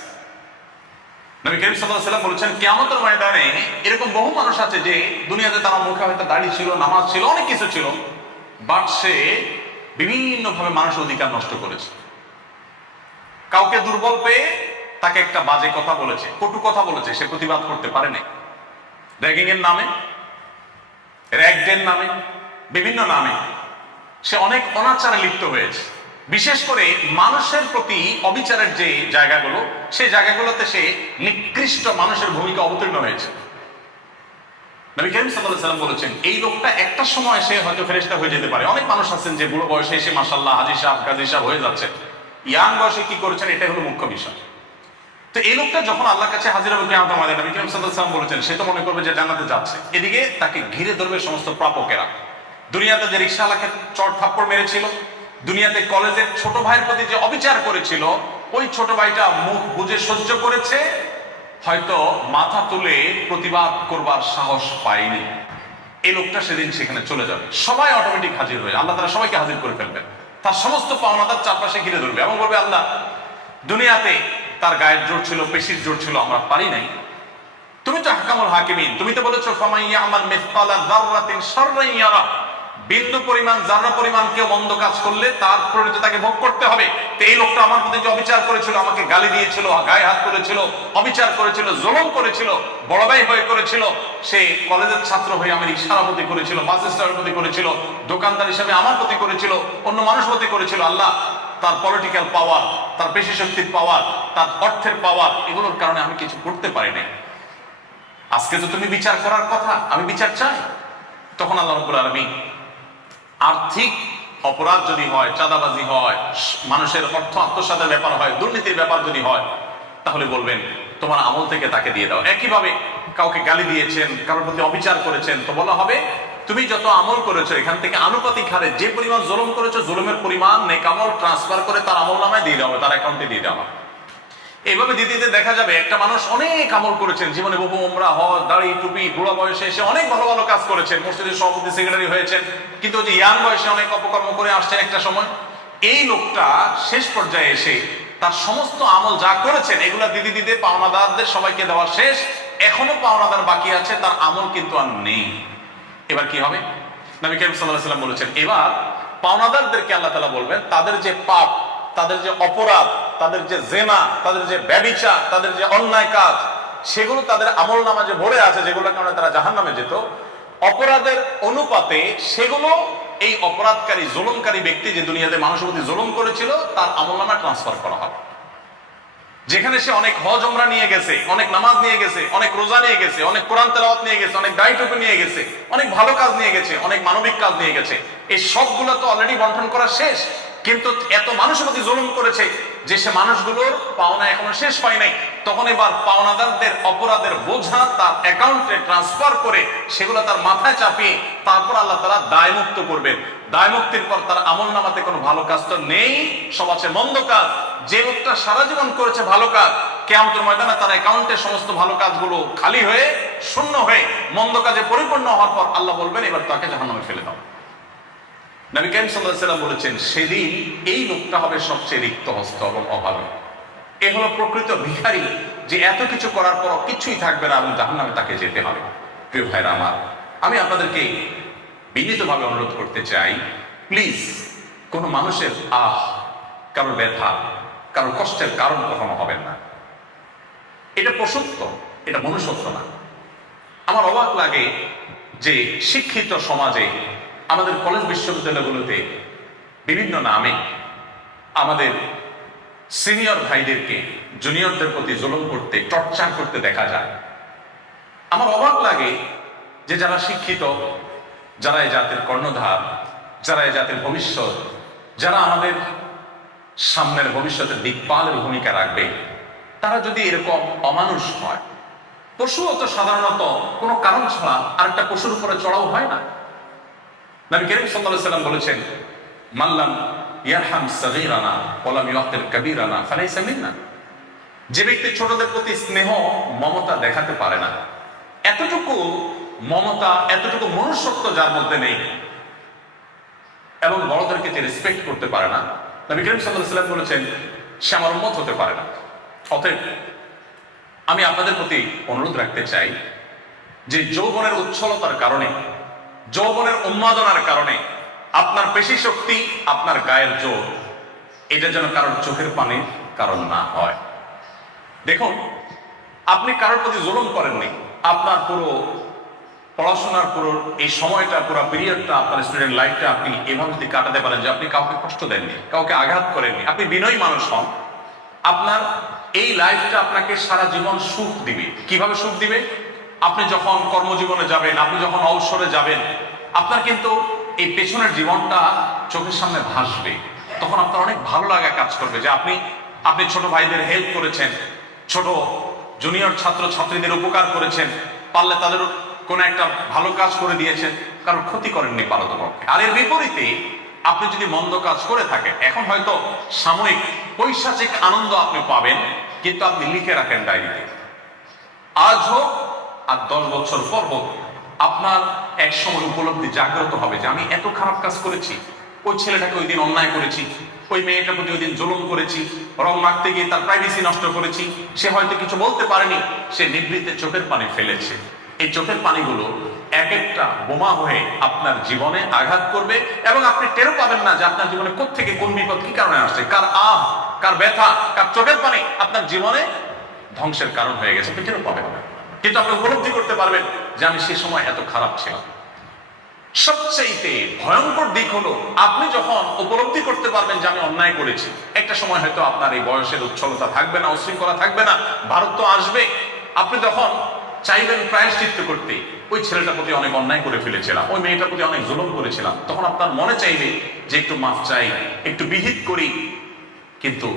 নবী করিম সাল্লাল্লাহু আলাইহি ওয়াসাল্লাম বলেছেন, কিয়ামতের ময়দানে এরকম বহু মানুষ আছে যে দুনিয়াতে তার মুখে হয়তো দাড়ি ছিল, নামাজ ছিল, অনেক কিছু ছিল, বাট সে বিভিন্ন ভাবে মানুষের অধিকার নষ্ট করেছে। কাউকে দুর্বল পেয়ে তাকে একটা বাজে কথা বলেছে, কটু কথা বলেছে, সে প্রতিবাদ করতে পারে নাই। র্যাগিং এর নামে, র্যাগডের নামে, বিভিন্ন নামে সে অনেক অনাচারে লিপ্ত হয়েছে। বিশেষ করে মানুষের প্রতি অবিচারের যে জায়গাগুলো, সেই জায়গাগুলোতে সে নিকৃষ্ট মানুষের ভূমিকা অবতীর্ণ হয়েছে। নবী করিম সাল্লাল্লাহু আলাইহি ওয়াসাল্লাম বলেছেন, এই লোকটা একটা সময় সে হয়তো ফেরেশতা হয়ে যেতে পারে। অনেক মানুষ আছেন যে বুড়ো বয়সে এসে মাশাআল্লাহ হাজী সাহেব, গাজী সাহেব হয়ে যাচ্ছে। ইয়াং বয়সে কি করেছেন, এটাই হলো মুখ্য বিষয়। তো এই লোকটা যখন আল্লাহর কাছে হাজির হবে কিয়ামতের ময়দানে, নবী করিম সাল্লাল্লাহু আলাইহি ওয়াসাল্লাম বলেছেন, সে তো মনে করবে যে জান্নাতে যাচ্ছে। এদিকে তাকে ঘিরে ধরবে সমস্ত প্রাপকেরা। দুনিয়াতে যে রিকশাওয়ালাকে চড় থাপ্পড় মেরেছিল, দুনিয়াতে কলেজের ছোট ভাইয়ের প্রতি যে অবিচার করেছিল, ওই ছোট ভাইটা মুখ বুজে সহ্য করেছে, হয়তো মাথা তুলে প্রতিবাদ করবার সাহস পায়নি। এই লোকটা সেদিন সেখানে চলে যাবে, সবাই অটোমেটিক হাজির হয়ে, আল্লাহ তাআলা সবাইকে হাজির করে ফেলবেন। তার সমস্ত পাওনাদার চারপাশে ঘিরে ধরবে এবং বলবে, আল্লাহ, দুনিয়াতে তার গায়ের জোর ছিল, পেশির জোর ছিল, আমরা পারি নাই। তুমি তো আহকামুল হাকিমিন, তুমি তো বলেছো ফামান ইয়ামাল মিসকালা যাররাতিন শাররান ইয়ারা, বিন্দু পরিমাণ, যারা পরিমাণ কেউ মন্দ কাজ করলে তার পরিণত তাকে ভোগ করতে হবে। তো এই লোকটা আমার প্রতি যে অবিচার করেছিল, আমাকে গালি দিয়েছিল, গায়ে হাত করেছিল, অবিচার করেছিল, জুলুম করেছিল, বড় ভাই হয়ে করেছিল, সে কলেজের ছাত্র হয়ে আমার ইশারা প্রতি করেছিল, বাস স্ট্যান্ডের প্রতি করেছিল, দোকানদার হিসেবে আমার প্রতি করেছিল, অন্য মানুষ প্রতি করেছিল। আল্লাহ, তার পলিটিক্যাল পাওয়ার, তার পেশি শক্তির পাওয়ার, তার অর্থের পাওয়ার, এগুলোর কারণে আমি কিছু করতে পারি নাই। আজকে তো তুমি বিচার করার কথা, আমি বিচার চাই। তখন আল্লাহ রাব্বুল আলামিন আর্থিক অপরাধ যদি হয়, চাঁদাবাজি হয়, মানুষের অর্থ আত্মসাতের ব্যাপার হয়, দুর্নীতির ব্যাপার যদি হয়, তাহলে বলবেন তোমার আমল থেকে তাকে দিয়ে দাও। একইভাবে কাউকে গালি দিয়েছেন, কারোর প্রতি অবিচার করেছেন, তো বলা হবে তুমি যত আমল করেছো এখান থেকে আনুপাতিক হারে যে পরিমাণ জুলুম করেছো, জুলুমের পরিমাণ নেক আমল ট্রান্সফার করে তার আমল নামায় দিয়ে দেওয়া হবে, তার অ্যাকাউন্টে দিয়ে দেওয়া হবে। এইভাবে দিতে দিতে দেখা যাবে একটা মানুষ অনেক আমল করেছেন, জীবনে বহু উমরা, হজ, দাড়ি, টুপি, বুড়া বয়সে এসে অনেক ভালো ভালো কাজ করেছেন, মসজিদের সভাপতি, সেক্রেটারি হয়েছেন, কিন্তু ওই যে ইয়াং বয়সে অনেক অপকর্ম করে আসছেন একটা সময়, এই লোকটা শেষ পর্যায়ে এসে তার সমস্ত আমল যা করেছেন এগুলা দিদি দিতে পাওনাদারদের সবাইকে দেওয়া শেষ, এখনো পাওনাদার বাকি আছে, তার আমল কিন্তু আর নেই। এবার কি হবে? নবী করিম সাল্লাল্লাহু আলাইহি ওয়াসাল্লাম বলেছেন, এবার পাওনাদারদেরকে আল্লাহ তাআলা বলবেন তাদের যে পাপ, তাদের যে অপরাধ, তাদের যে জেনা, তাদের যে ব্যভিচার, তাদের যে অন্যায় কাজ, সেগুলো তাদের আমল নামা যে ভরে আছে, যেগুলোর কারণে তারা জাহান্নামে যেত, অপরাধের অনুপাতে সেগুলো এই অপরাধকারী জুলুমকারী ব্যক্তি যে দুনিয়াতে মানুষের প্রতি জুলুম করেছিল তার আমলনামা ট্রান্সফার করা হবে। যেখানে সে অনেক হজ ওমরা নিয়ে গেছে, অনেক নামাজ নিয়ে গেছে, অনেক রোজা নিয়ে গেছে, অনেক কোরআন তেলাওয়াত নিয়ে গেছে, অনেক দায় টুকু নিয়ে গেছে, অনেক ভালো কাজ নিয়ে গেছে, অনেক মানবিক কাজ নিয়ে গেছে, এই সবগুলো তো অলরেডি বন্টন করা শেষ। কিন্তু এত মানুষের প্রতি জুলুম করেছে যে সে মানুষগুলোর পাওনা এখনো শেষ হয় নাই। তখন এবার পাওনাদারদের অপরাধের বোঝা তার অ্যাকাউন্টে ট্রান্সফার করে সেগুলো তার মাথায় চাপিয়ে তারপর আল্লাহ তাআলা দায় মুক্ত করবেন। দায় মুক্তির পর তার আমল নামাতে কোনো ভালো কাজ তো নেই, সব আছে মন্দ কাজ। যে লোকটা সারা জীবন করেছে ভালো কাজ, কিয়ামতের ময়দানে তার অ্যাকাউন্টে সমস্ত ভালো কাজগুলো খালি হয়ে শূন্য হয়ে মন্দ কাজে পরিপূর্ণ হওয়ার পর আল্লাহ বলবেন এবার তাকে জাহান্নামে ফেলে দাও। নবী করিম সাল্লাল্লাহু আলাইহি ওয়াসাল্লাম বলেছেন সেদিন এই লোকটা হবে সবচেয়ে রিক্ত হস্ত এবং অভাবী। এ হলো প্রকৃত ভিখারি, যে এত কিছু করার পর কিছুই থাকবে না এবং জাহান্নামে তাকে যেতে হবে। প্রিয় ভাইরা আমার, আমি আপনাদেরকে বিনীতভাবে অনুরোধ করতে চাই, প্লিজ কোন মানুষের কারোর ব্যথা, কারোর কষ্টের কারণ কখনো হবেন না। এটা পশুত্ব, এটা মনুষ্যত্ব না। আমার অবাক লাগে যে শিক্ষিত সমাজে আমাদের কলেজ বিশ্ববিদ্যালয়গুলোতে বিভিন্ন নামে আমাদের সিনিয়র ভাইদেরকে জুনিয়রদের প্রতি জুলুম করতে, টর্চার করতে দেখা যায়। আমার অবাক লাগে যে যারা শিক্ষিত, যারা এই জাতির কর্ণধার, যারা এই জাতির ভবিষ্যৎ, যারা আমাদের সামনের ভবিষ্যতের দিকপালের ভূমিকা রাখবে, তারা যদি এরকম অমানুষ হয়। পশুও তো সাধারণত কোনো কারণ ছাড়া আরেকটা পশুর উপরে চড়াও হয় না। নবী করিম সাল্লাল্লাহু আলাইহি ওয়াসাল্লাম বলেছেন, মাল্লাম ইয়ারহাম সাগীরানা ওয়া লাম ইউআক্কির কাবীরানা ফালাইসা মিন্না। যে ব্যক্তি ছোটদের প্রতি স্নেহ মমতা দেখাতে পারে না, এতটুকু মমতা, এতটুকু মনুষ্যত্ব যার মধ্যে নেই, এবং বড়দেরকে যে রেসপেক্ট করতে পারে না, নবী করিম সাল্লাল্লাহু আলাইহি ওয়াসাল্লাম বলেছেন সে আমার উম্মত হতে পারে না। অতএব আমি আপনাদের প্রতি অনুরোধ রাখতে চাই যে যৌবনের উচ্ছলতার কারণে, যৌবনের উন্মাদনার কারণে আপনার পেশি শক্তি, আপনার গায়ের জোর, এটা যেন কারোর চোখের পানির কারণ না হয়। দেখুন, আপনি কারোর প্রতি জুলুম করেননি, আপনার পুরো পড়াশোনার পুরো এই সময়টা, পুরো পিরিয়ডটা, আপনার স্টুডেন্ট লাইফটা আপনি এভাবে যদি কাটাতে পারেন যে আপনি কাউকে কষ্ট দেননি, কাউকে আঘাত করেননি, আপনি বিনয়ী মানুষ হন, আপনার এই লাইফটা আপনাকে সারা জীবন সুখ দিবে। কিভাবে সুখ দিবে? আপনি যখন কর্মজীবনে যাবেন, আপনি যখন অবসরে যাবেন, আপনার কিন্তু এই পেছনের জীবনটা চোখের সামনে ভাসবে। তখন আপনার অনেক ভালো লাগা কাজ করবে যে আপনি ছোট ভাইদের হেল্প করেছেন, ছোট জুনিয়র ছাত্র ছাত্রীদের উপকার করেছেন, পারলে তাদের কোনো একটা ভালো কাজ করে দিয়েছেন, কারণ ক্ষতি করেননি পারতপক্ষে। আর এর বিপরীতে আপনি যদি মন্দ কাজ করে থাকেন, এখন হয়তো সাময়িক পৈশাচিক আনন্দ আপনি পাবেন, কিন্তু আপনি লিখে রাখেন ডায়েরিতে, আজ হোক আর 10 বছর পর হোক, আপনার এক সময় উপলব্ধি জাগ্রত হবে যে আমি এত খারাপ কাজ করেছি, ওই ছেলেটাকে ওই দিন অন্যায় করেছি, ওই মেয়েটার প্রতি ওই দিন জুলুম করেছি, রং মাখতে গিয়ে তার প্রাইভেসি নষ্ট করেছি, সে হয়তো কিছু বলতে পারেনি, সে নিভৃতে চোখের পানি ফেলেছে। এই চোখের পানিগুলো এক একটা বোমা হয়ে আপনার জীবনে আঘাত করবে এবং আপনি টেরও পাবেন না যে আপনার জীবনে কোত্থেকে কোন বিপদ কি কারণে আসছে, কার ব্যথা, কার চোখের পানি আপনার জীবনে ধ্বংসের কারণ হয়ে গেছে, আপনি টেরও পাবেন না। কিন্তু আপনি উপলব্ধি করতে পারবেন যে আমি সে সময় এত খারাপ ছিলাম। সবচেয়ে ভয়ঙ্কর দিক হলো আপনি যখন উপলব্ধি করতে পারবেন যে আমি অন্যায় করেছি। একটা সময় হয়তো আপনার এই বয়সের উচ্ছলতা থাকবে না, উশৃঙ্খলা থাকবে না, ভারত তো আসবে। আপনি যখন চাইবেন প্রায়শ্চিত্ত করতে, ওই ছেলেটার প্রতি অনেক অন্যায় করে ফেলেছিলাম, ওই মেয়েটার প্রতি অনেক জুলুম করেছিলাম, তখন আপনার মনে চাইবে যে একটু মাফ চাই, একটু বিহিত করি, কিন্তু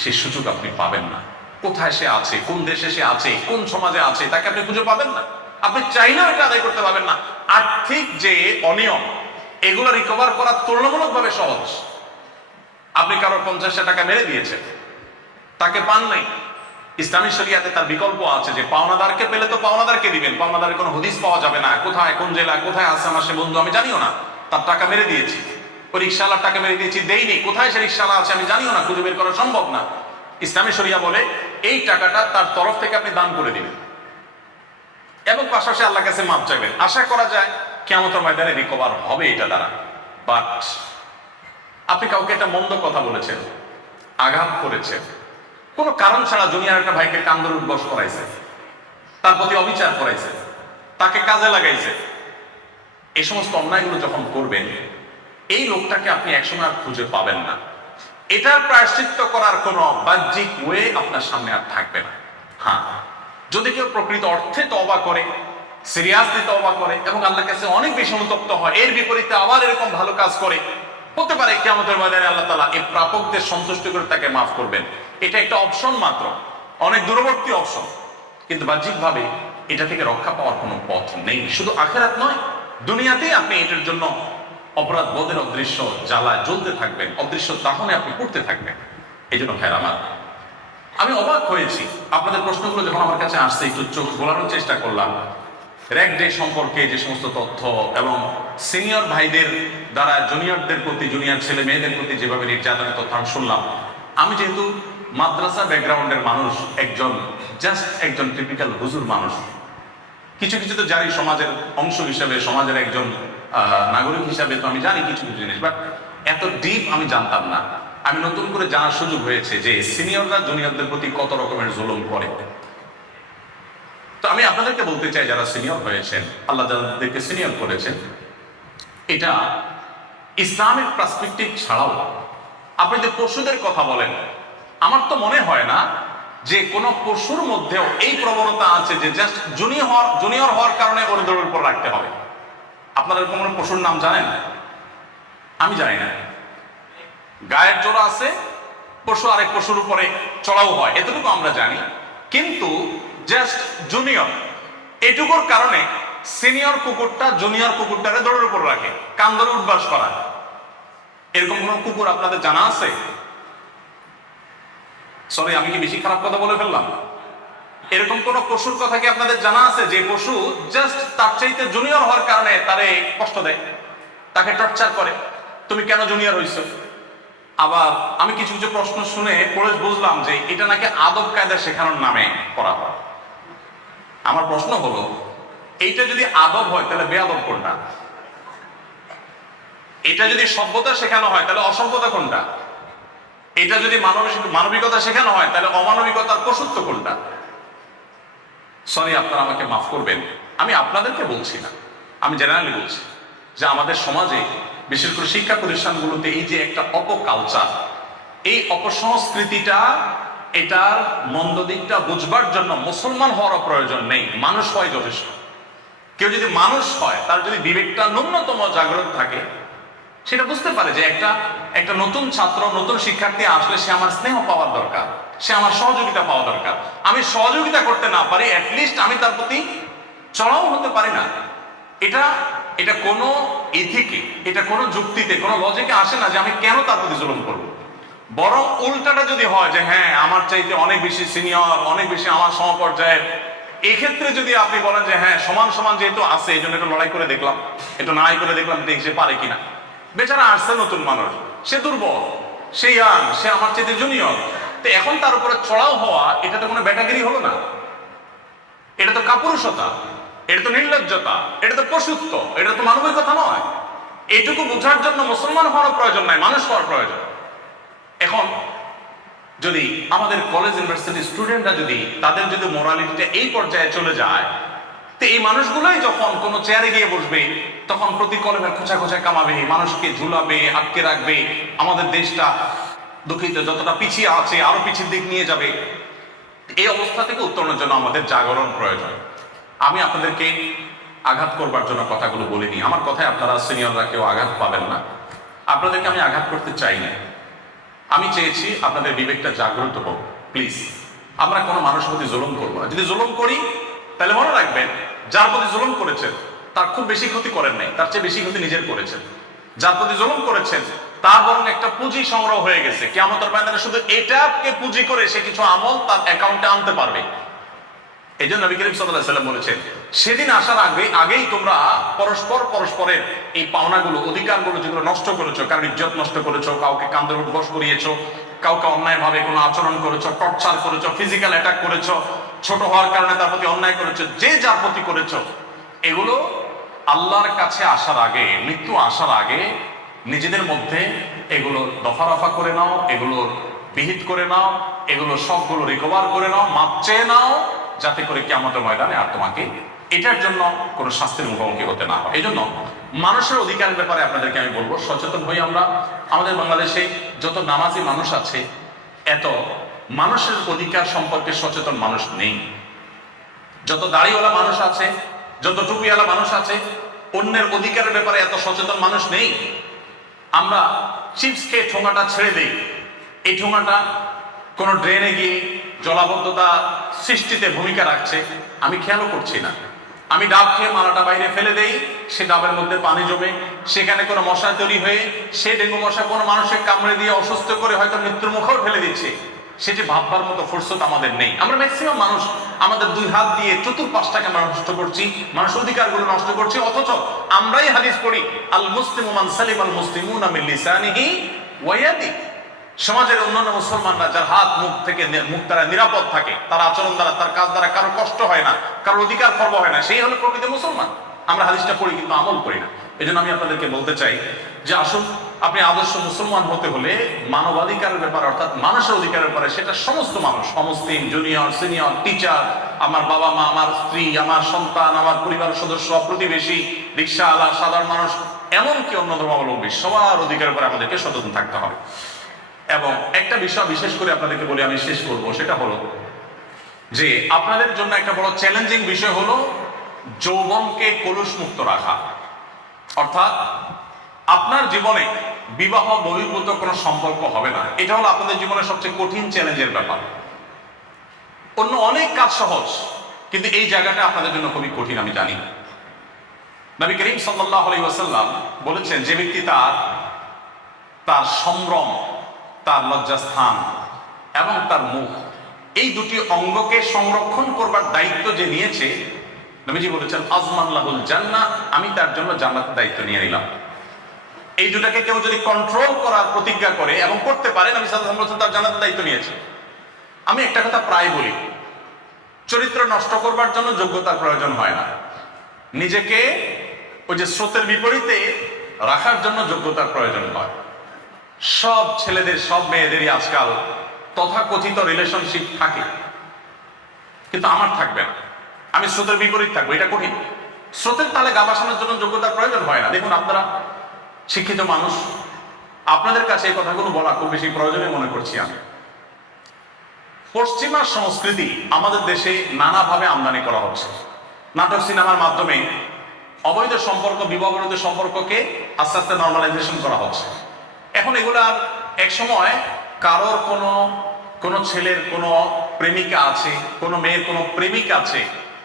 সে সুযোগ আপনি পাবেন না। কোথায় সে আছে, কোন দেশে সে আছে, কোন সমাজে আছে, তাকে আপনি খুঁজে পাবেন না। আপনি চাইলেও এটা আদায় করতে পারবেন না। আর্থিক যে অনিয়ম, এগুলো রিকভার করা তুলনামূলকভাবে সহজ। আপনি কারো 50,000 টাকা মেরে দিয়েছেন, তাকে পান নাই, ইসলামী শরিয়াতে তার বিকল্প আছে যে পাওনাদারকে পেলে তো পাওনাদারকে দিবেন, পাওনাদারের কোনো হদিস পাওয়া যাবে না, কোথায় কোন জেলা কোথায় আছে আমার সে বন্ধু আমি জানিও না, তার টাকা মেরে দিয়েছি। ওই রিক্সাওয়ালার টাকা মেরে দিয়েছি, দেইনি, কোথায় সে রিক্সাওয়ালা আছে আমি জানিও না, খুঁজে বের করা সম্ভব না। ইসলামী শরিয়া বলে এই টাকাটা তার তরফ থেকে আপনি দান করে দিবেন এবং পাশাপাশি আল্লাহর কাছে মাপ চাইবেন। আশা করা যায় কিয়ামতের ময়দানে রিকভার হবে এটা দ্বারা। বাট আপনি কাউকে একটা মন্দ কথা বলেছেন, আঘাত করেছেন, কোনো কারণ ছাড়া দুনিয়ার একটা ভাইকে কান্দর উদ্বস করাইছে, তার প্রতি অবিচার করাইছে, তাকে কাজে লাগাইছে, এই সমস্ত অন্যায়গুলো যখন করবেন এই লোকটাকে আপনি একসময় আর খুঁজে পাবেন না। এটার প্রায়শ্চিত্ত করার কোনো বাহ্যিক ওয়ে আপনার সামনে আর থাকবে না। হ্যাঁ, যদি কেউ প্রকৃত অর্থে তওবা করে, সিরিয়াসলি তওবা করে এবং আল্লাহর কাছে অনেক বেশি অনুতপ্ত হয়, এর বিপরীতে আবার এরকম ভালো কাজ করে, হতে পারে কিয়ামতের ময়দানে আল্লাহ তাআলা এই প্রাপকদের সন্তুষ্ট করে তাকে মাফ করবেন। এটা একটা অপশন মাত্র, অনেক দূরবর্তী অপশন, কিন্তু বাহ্যিকভাবে এটা থেকে রক্ষা পাওয়ার কোনো পথ নেই। শুধু আখিরাত নয়, দুনিয়াতেই আপনি এটার জন্য অপরাধ বোধের অদৃশ্য জ্বালায় জ্বলতে থাকবেন, অদৃশ্য দাহনে আপনি পড়তে থাকবেন। এই জন্য ভাইয়ের আমার, আমি অবাক হয়েছি আপনাদের প্রশ্নগুলো যখন আমার কাছে আসছে, একটু চোখ গোলানোর চেষ্টা করলাম। র্যাগ ডে সম্পর্কে যে সমস্ত তথ্য এবং সিনিয়র ভাইদের দ্বারা জুনিয়রদের প্রতি, জুনিয়র ছেলে মেয়েদের প্রতি যেভাবে নির্যাতনের তথ্য আমি শুনলাম, আমি যেহেতু মাদ্রাসা ব্যাকগ্রাউন্ডের মানুষ, একজন টিপিক্যাল হুজুর মানুষ, কিছু কিছু তো জানি সমাজের অংশ হিসাবে, সমাজের একজন নাগরিক হিসাবে তো আমি জানি কিছু কিছু জিনিস, বাট এত ডিপ আমি জানতাম না। আমি নতুন করে জানার সুযোগ হয়েছে যে সিনিয়ররা জুনিয়রদের প্রতি কত রকমের জুলুম করে। তো আমি আপনাদেরকে বলতে চাই, যারা সিনিয়র হয়েছেন, আল্লাহ যাদেরকে সিনিয়র করেছেন, এটা ইসলামিক পার্সপেক্টিভ ছাড়াও আপনি যে পশুদের কথা বলেন, আমার তো মনে হয় না যে কোনো পশুর মধ্যেও এই প্রবণতা আছে যে জাস্ট জুনিয়র হওয়ার কারণে ওর দৌড়ের উপর রাখতে হবে। আপনারা কোনো পশুর নাম জানেন? আমি জানি না। গায়ের জোড়া আছে, পশু আরেক পশুর উপরে চড়াও হয়, এতটুকু আমরা জানি। কিন্তু জাস্ট জুনিয়র এটুকুর কারণে সিনিয়র কুকুরটা জুনিয়র কুকুরটারে দৌড়ের উপর রাখে, কান ধরে উঠবাস করা, এরকম কোন কুকুর আপনাদের জানা আছে? সরি, আমি কি বেশি খারাপ কথা বলে ফেললাম? এরকম কোন পশুর কথা কি আপনাদের জানা আছে যে পশু জাস্ট তার চাইতে জুনিয়র হওয়ার কারণে তারে কষ্ট দেয়, তাকে টর্চার করে, তুমি কেন জুনিয়র হইছো? আবার আমি কিছু কিছু প্রশ্ন শুনে পড়ে বুঝলাম যে এটা নাকি আদব কায়দা শেখানোর নামে করা হয়। আমার প্রশ্ন হলো, এইটা যদি আদব হয় তাহলে বেয়াদব কোনটা? এটা যদি সভ্যতা শেখানো হয় তাহলে অসভ্যতা কোনটা? এটা যদি মানবিকতা শেখানো হয় তাহলে অমানবিকতার পশুত্ব কোনটা? সরি, আপনারা আমাকে মাফ করবেন, আমি আপনাদেরকে বলছি না, আমি জেনারেলি বলছি যে আমাদের সমাজে, বিশেষ করে শিক্ষা প্রতিষ্ঠানগুলোতে এই যে একটা অপকালচার, এই অপসংস্কৃতিটা, এটার মন্দ দিকটা বুঝবার জন্য মুসলমান হওয়ার প্রয়োজন নেই, মানুষ হয় যথেষ্ট। কেউ যদি মানুষ হয়, তার যদি বিবেকটা ন্যূনতম জাগ্রত থাকে, সেটা বুঝতে পারে যে একটা নতুন ছাত্র, নতুন শিক্ষার্থী আসলে সে আমার স্নেহ পাওয়ার দরকার, সে আমার সহযোগিতা পাওয়া দরকার। আমি সহযোগিতা করতে না পারি, অ্যাটলিস্ট আমি তার প্রতি চড়াও হতে পারি না। এটা কোনো ইথিকে, এটা কোনো যুক্তিতে, কোনো লজিকে আসে না যে আমি কেন তার প্রতি জুলুম করবো। বরং উল্টাটা যদি হয় যে হ্যাঁ, আমার চাইতে অনেক বেশি সিনিয়র, অনেক বেশি আমার সমপর্যায়ের, এক্ষেত্রে যদি আপনি বলেন যে হ্যাঁ, সমান সমান যেহেতু আছে, এই জন্য একটু লড়াই করে দেখলাম, একটু লড়াই করে দেখলাম, দেখি সে পারে কিনা। বেচারা আসছে নতুন মানুষ, সে দুর্বল, সে ইয়াং, সে আমার চাইতে জুনিয়র, তো এখন তার উপরে চড়াও হওয়া, এটা তো কোনো ব্যাটাগিরি হলো না, এটা তো কাপুরুষতা, এটা তো নির্লজ্জতা, এটা তো পশুত্ব, এটা তো মানবিকতা নয়। এটুকু বোঝার জন্য মুসলমান হওয়ার প্রয়োজন নাই, মানুষ হওয়ার প্রয়োজন। এখন যদি আমাদের কলেজ ইউনিভার্সিটি স্টুডেন্টরা যদি তাদের যদি মোরালিটিটা এই পর্যায়ে চলে যায়, তো এই মানুষগুলোই যখন কোনো চেয়ারে গিয়ে বসবে, তখন প্রতি কলেজের খোঁচা খোঁচা কামাবে, মানুষকে ঝুলাবে, আটকে রাখবে, আমাদের দেশটা দুঃখিত যতটা পিছিয়ে আছে আরো পিছিয়ে দিক নিয়ে যাবে। এই অবস্থা থেকে উত্তরণের জন্য আমাদের জাগরণ প্রয়োজন। আমি আপনাদেরকে আঘাত করবার জন্য কথাগুলো বলিনি, আমার কথায় আপনারা সিনিয়ররা কেউ আঘাত পাবেন না, আপনাদেরকে আমি আঘাত করতে চাই না। আমি চেয়েছি আপনাদের বিবেকটা জাগ্রত হোক। প্লিজ, আমরা কোনো মানুষের প্রতি জুলুম করবো না। যদি জুলুম করি তাহলে মনে রাখবেন, যার প্রতি জুলুম করেছেন তার খুব বেশি ক্ষতি করেন নাই, তার চেয়ে বেশি ক্ষতি নিজের করেছেন। যার প্রতি জুলুম করেছেন তার বরং একটা পুঁজি সংগ্রহ হয়ে গেছে, কিয়ামতের ময়দানে শুধু এটাকে পুঁজি করে সে কিছু আমল তার অ্যাকাউন্টে আনতে পারবে। এই জন্য নবী করিম সাল্লাল্লাহু আলাইহি ওয়াসাল্লাম বলেছেন, সেদিন আসার আগেই তোমরা পরস্পরের এই পাওনাগুলো, অধিকারগুলো যেগুলো নষ্ট করেছো, কারণ ইজ্জত নষ্ট করেছো, কাউকে কান্দে উঠবস করিয়েছো, কাউকে অন্যায়ভাবে কোনো আচরণ করেছো, টর্চার করেছো, ফিজিক্যাল অ্যাটাক করেছো, ছোট হওয়ার কারণে তার প্রতি অন্যায় করেছো, যে যার প্রতি করেছো, এগুলো আল্লাহর কাছে আসার আগে, মৃত্যু আসার আগে নিজেদের মধ্যে এগুলো দফা রফা করে নাও, এগুলোর বিহিত করে নাও, এগুলো সবগুলো রিকভার করে নাও, মাপ চেয়ে নাও, যাতে করে কিয়ামতের ময়দানে আর তোমাকে এটার জন্য কোনো শাস্তির মুখোমুখি হতে না হয়। এই জন্য মানুষের অধিকারের ব্যাপারে আপনাদেরকে আমি বলবো, সচেতন হই আমরা। আমাদের বাংলাদেশে যত নামাজি মানুষ আছে, এত মানুষের অধিকার সম্পর্কে সচেতন মানুষ নেই। যত দাড়িওয়ালা মানুষ আছে, যত টুপিওয়ালা মানুষ আছে, অন্যের অধিকারের ব্যাপারে এত সচেতন মানুষ নেই। আমরা চিপস খেয়ে ঠোঙাটা ছেড়ে দেই। এই ঠোঙাটা কোনো ড্রেনে গিয়ে জলাবদ্ধতা সৃষ্টিতে ভূমিকা রাখছে, আমি খেয়ালও করছি না। আমি ডাব খেয়ে মালাটা বাইরে ফেলে দেই, সে ডাবের মধ্যে পানি জমে, সেখানে কোনো মশা তৈরি হয়ে সে ডেঙ্গু মশা কোনো মানুষের কামড়ে দিয়ে অসুস্থ করে হয়তো মৃত্যুর মুখেও ঠেলে দিচ্ছে। সেটি ভাববার মতো ফুরসত আমাদের নেই। আমরা ম্যাক্সিমাম মানুষ আমাদের দুই হাত দিয়ে চতুর্পাশটাকে আমরা নষ্ট করছি, মানুষের অধিকারগুলো নষ্ট করছি। অথচ আমরাই হাদিস পড়ি, আল মুসলিমু মান সালিম আল মুসলিমুনা মিন লিসানিহি ওয়া ইয়াদিহি। সমাজের অন্যান্য মুসলমানরা যার হাত মুখ তারা নিরাপদ থাকে, তার আচরণ দ্বারা, তার কাজ দ্বারা কারো কষ্ট হয় না, কারো অধিকার খর্ব হয় না, সেই হলো প্রকৃত মুসলমান। আমরা হাদিসটা পড়ি কিন্তু আমল করি না। এই জন্য আমি আপনাদেরকে বলতে চাই যে আসুন, আপনি আদর্শ মুসলমান হতে হলে মানবাধিকারের ব্যাপারে, অর্থাৎ মানুষের অধিকারের ব্যাপারে, সেটা সমস্ত মানুষ, অমুসলিম, জুনিয়র, সিনিয়র, টিচার, আমার বাবা মা, আমার স্ত্রী, আমার সন্তান, আমার পরিবারের সদস্য, প্রতিবেশী, রিক্সাওয়ালা, সাধারণ মানুষ, এমনকি অন্য ধর্মাবলম্বী, সবার অধিকারের উপরে আমাদেরকে সচেতন থাকতে হবে। এবং একটা বিষয় বিশেষ করে আপনাদেরকে বলি, আমি শেষ করব, সেটা হলো যে আপনাদের জন্য একটা বড় চ্যালেঞ্জিং বিষয় হলো যৌবনকে কলুষ মুক্ত রাখা। অর্থাৎ আপনার জীবনে বিবাহ বহির্ভূত কোনো সম্পর্ক হবে না। এটা হলো আপনাদের জীবনের সবচেয়ে কঠিন চ্যালেঞ্জের ব্যাপার। অন্য অনেক কাজ সহজ, কিন্তু এই জায়গাটা আপনাদের জন্য খুবই কঠিন, আমি জানি। নবী করিম সাল্লাল্লাহু আলাইহি ওয়াসাল্লাম বলেছেন, যে ব্যক্তি তার সম্ভ্রম, তার লজ্জাস্থান এবং তার মুখ, এই দুটি অঙ্গকে সংরক্ষণ করবার দায়িত্ব যে নিয়েছে, নবীজি বলেছেন আজমান লাহুল জান্নাহ, আমি তার জন্য জান্নাতের দায়িত্ব নিয়ে নিলাম। এই দুটাকে কেউ যদি কন্ট্রোল করার প্রতিজ্ঞা করে এবং করতে পারে, নবী সাল্লাল্লাহু আলাইহি ওয়াসাল্লাম তার জান্নাতের দায়িত্ব নিয়েছে। আমি একটা কথা প্রায় বলি, চরিত্র নষ্ট করবার জন্য যোগ্যতার প্রয়োজন হয় না, নিজেকে ওই যে স্রোতের বিপরীতে রাখার জন্য যোগ্যতার প্রয়োজন হয়। সব ছেলেদের, সব মেয়েদেরই আজকাল তথাকথিত রিলেশনশিপ থাকে, কিন্তু আমার থাকবে না। আমি স্রোতের বিপরীত থাকবো, এটা কঠিন। স্রোতের তালে গা ভাসানোর জন্য যোগ্যতার প্রয়োজন হয় না। দেখুন, আপনারা শিক্ষিত মানুষ, আপনাদের কাছে এই কথাগুলো বলা খুব বেশি প্রয়োজনীয় মনে করছি আমি। পশ্চিমা সংস্কৃতি আমাদের দেশে নানাভাবে আমদানি করা হচ্ছে। নাটক, সিনেমার মাধ্যমে অবৈধ সম্পর্ক, বিবাহ-বিরোধী সম্পর্ককে আস্তে আস্তে নর্মালাইজেশন করা হচ্ছে। এখন এগুলার এক সময় কারোর কোনো ছেলের কোনো প্রেমিকা আছে, কোনো মেয়ের কোনো প্রেমিক আছে,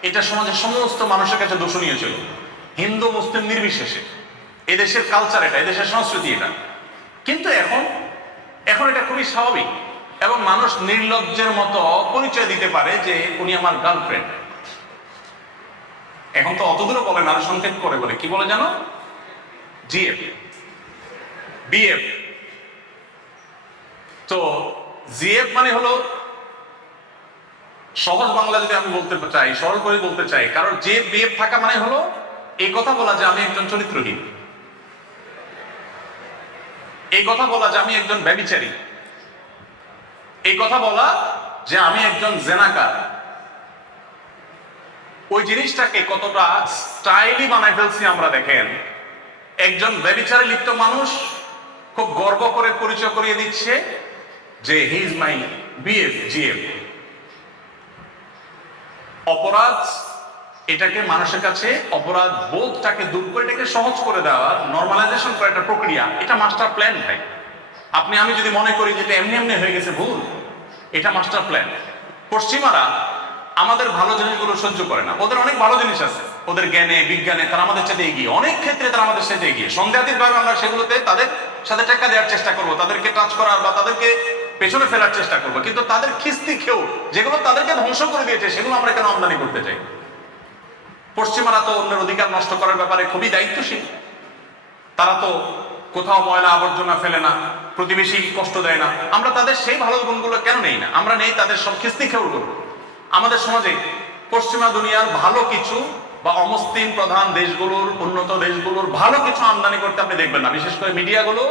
এটা সমাজের সমস্ত মানুষের কাছে দূষণীয় ছিল, হিন্দু মুসলিম নির্বিশেষে। এদেশের কালচার এটা, এদেশের সংস্কৃতি এটা। কিন্তু এখন এটা খুবই স্বাভাবিক এবং মানুষ নির্লজ্জের মতো পরিচয় দিতে পারে যে উনি আমার গার্লফ্রেন্ড। এখন তো অতদূরও বলে না, আরো সংক্ষেপ করে বলে, কি বলে জানো? GF, BF. তো জিএফ মানে হলো, সহজ বাংলা যদি আমি বলতে চাই, সরল করে বলতে চাই, কারণ জিএফ বিএফ থাকা মানে হলো এই কথা বলা যে আমি একজন চরিত্রহীন, এই কথা বলা যে আমি একজন ব্যভিচারী, এই কথা বলা যে আমি একজন জেনাকার। ওই জিনিসটাকে কতটা স্টাইলি বানাই ফেলছি আমরা। দেখেন, একজন ব্যভিচারে লিপ্ত মানুষ খুব গর্ব করে পরিচয় করিয়ে দিচ্ছে যে he is my BF, GF. অপরাধ, এটাকে মানুষের কাছে অপরাধ বোধটাকে দূর করে এটাকে সহজ করে দেওয়ার, নর্মালাইজেশন করার একটা প্রক্রিয়া, এটা মাস্টার প্ল্যান ভাই। আপনি আমি যদি মনে করি যে এটা এমনি এমনি হয়ে গেছে, ভুল। এটা মাস্টার প্ল্যান। পশ্চিমারা আমাদের ভালো জিনিসগুলো সহ্য করে না। ওদের অনেক ভালো জিনিস আছে, ওদের জ্ঞানে বিজ্ঞানে তারা আমাদের সাথে এগিয়ে, অনেক ক্ষেত্রে তারা আমাদের সাথে এগিয়ে। সন্দেহাতীতভাবে আমরা সেগুলোতে তাদের সাথে টেক্কা দেওয়ার চেষ্টা করবো, তাদেরকে টাচ করার বা তাদেরকে পেছনে ফেলার চেষ্টা করবো, কিন্তু তাদের খিস্তি খেয়েও যেগুলো তাদেরকে ধ্বংস করে দিয়েছে সেগুলো আমরা কেন আমদানি করতে চাই? পশ্চিমারা তো অন্যের অধিকার নষ্ট করার ব্যাপারে খুবই দায়িত্বশীল। তারা তো কোথাও ময়লা আবর্জনা ফেলে না, প্রতিবেশী কষ্ট দেয় না। আমরা তাদের সেই ভালো গুণগুলো কেন নেই না? আমরা নেই তাদের সব খিস্তি খেউল। আমাদের সমাজে পশ্চিমা দুনিয়ার ভালো কিছু বা অমুসলিম প্রধান দেশগুলোর, উন্নত দেশগুলোর ভালো কিছু আমদানি করতে আপনি দেখবেন না। বিশেষ করে মিডিয়াগুলো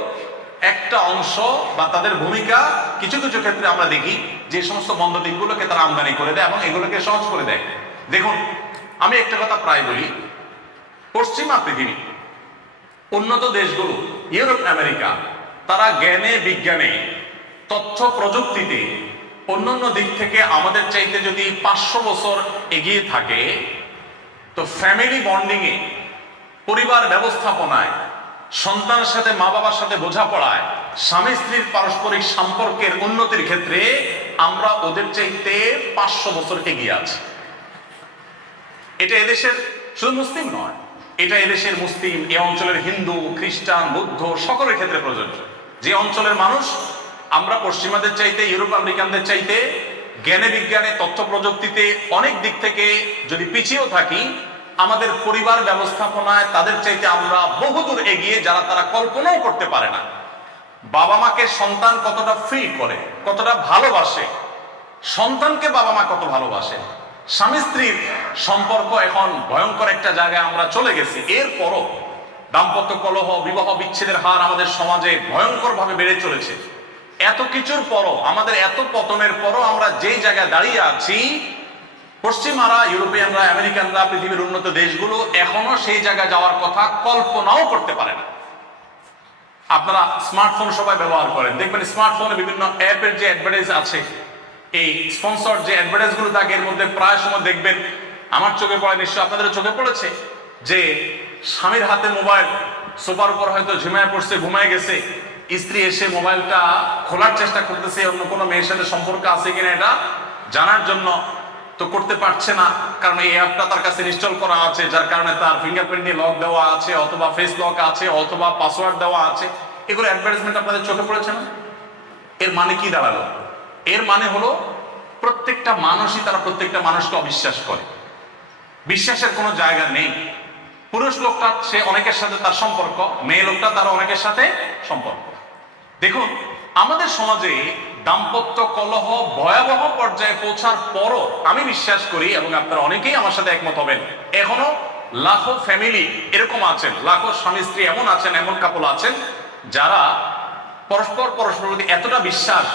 একটা অংশ বা তাদের ভূমিকা কিছু কিছু ক্ষেত্রে আমরা দেখি যে সমস্ত মন্দ দিকগুলোকে তারা আমদানি করে দেয় এবং এগুলোকে সহজ করে দেয়। দেখুন, আমি একটা কথা প্রায় বলি, পশ্চিমা পৃথিবী, উন্নত দেশগুলো, ইউরোপ, আমেরিকা, তারা জ্ঞানে, বিজ্ঞানে, তথ্য প্রযুক্তিতে অন্যান্য দিক থেকে আমাদের চাইতে যদি 500 বছর এগিয়ে থাকে, তো ফ্যামিলি বন্ডিং এ, পরিবার ব্যবস্থাপনায়, সন্তানের সাথে মা বাবার সাথে বোঝাপড়ায়, স্বামী স্ত্রীর পারস্পরিক সম্পর্কের উন্নতির ক্ষেত্রে আমরা ওদের চাইতে 500 বছর এগিয়ে আছি। এটা এদেশের শুধু মুসলিম নয়, এটা এদেশের মুসলিম, এ অঞ্চলের হিন্দু, খ্রিস্টান, বৌদ্ধ সকলের ক্ষেত্রে প্রযোজ্য। যে অঞ্চলের মানুষ আমরা পশ্চিমাদের চাইতে, ইউরোপ আমেরিকানদের চাইতে জ্ঞানে বিজ্ঞানে, তথ্য প্রযুক্তিতে অনেক দিক থেকে যদি পিছিয়েও থাকি, আমাদের পরিবার ব্যবস্থাপনায় তাদের চাইতে আমরা বহুদূর এগিয়ে, যারা তারা কল্পনাও করতে পারে না। বাবা মাকে সন্তান কতটা ফিল করে, কতটা ভালোবাসে, সন্তানকে বাবা মা কত ভালোবাসে, স্বামী স্ত্রীর সম্পর্ক এখন ভয়ঙ্কর একটা জায়গায় আমরা চলে গেছি। এরপরও দাম্পত্য কলহ, বিবাহ বিচ্ছেদের হার আমাদের সমাজে ভয়ঙ্কর ভাবে বেড়ে চলেছে। এত কিছুর পরও, আমাদের এত পতনের পরও আমরা যেই জায়গায় দাঁড়িয়ে আছি, পশ্চিমারা, ইউরোপিয়ানরা, আমেরিকানরা, পৃথিবীর উন্নত দেশগুলো এখনো সেই জায়গায় যাওয়ার কথা কল্পনাও করতে পারে না। আপনারা স্মার্টফোন সবাই ব্যবহার করেন, দেখবেন স্মার্টফোনে বিভিন্ন অ্যাপের যে অ্যাডভার্টাইজ আছে, এই স্পন্সর যে অ্যাডভার্টাইজ গুলো থাকে, এর মধ্যে প্রায় সময় দেখবেন, আমার চোখে পড়ে, নিশ্চয় আপনাদের চোখে পড়েছে, যে স্বামীর হাতে মোবাইল, সোফার উপর হয়তো ঝিমায় পড়ছে, ঘুমায় গেছে, স্ত্রী এসে মোবাইলটা খোলার চেষ্টা করতেছে অন্য কোনো মেয়ের সাথে সম্পর্ক আছে কিনা এটা জানার জন্য, তো করতে পারছে না, কারণ এই অ্যাপটা তার কাছে ইনস্টল করা আছে, যার কারণে তার ফিঙ্গারপ্রিন্ট দিয়ে লক দেওয়া আছে, অথবা ফেস লক আছে, অথবা পাসওয়ার্ড দেওয়া আছে। এগুলো অ্যাডভার্টাইজমেন্ট আপনাদের চোখে পড়েছে না? এর মানে কি দাঁড়ালো? এর মানে হলো প্রত্যেকটা মানুষই, তারা প্রত্যেকটা মানুষকে অবিশ্বাস করে, বিশ্বাসের কোনো জায়গা নেই। পুরুষ লোকটা সে অনেকের সাথে তার সম্পর্ক, মেয়ে লোকটা তার অনেকের সাথে সম্পর্ক। দেখুন, আমাদের সমাজে দাম্পত্য কলহ ভয়াবহ পর্যায়ে পৌঁছার পরও আমি বিশ্বাস করি, এবং আপনারা অনেকেই আমার সাথে একমত হবেন, এখনো লাখো ফ্যামিলি এরকম আছেন, লাখো স্বামী স্ত্রী এমন আছেন, এমন কাপল আছেন, যারা পরস্পর প্রতি এতটা বিশ্বাস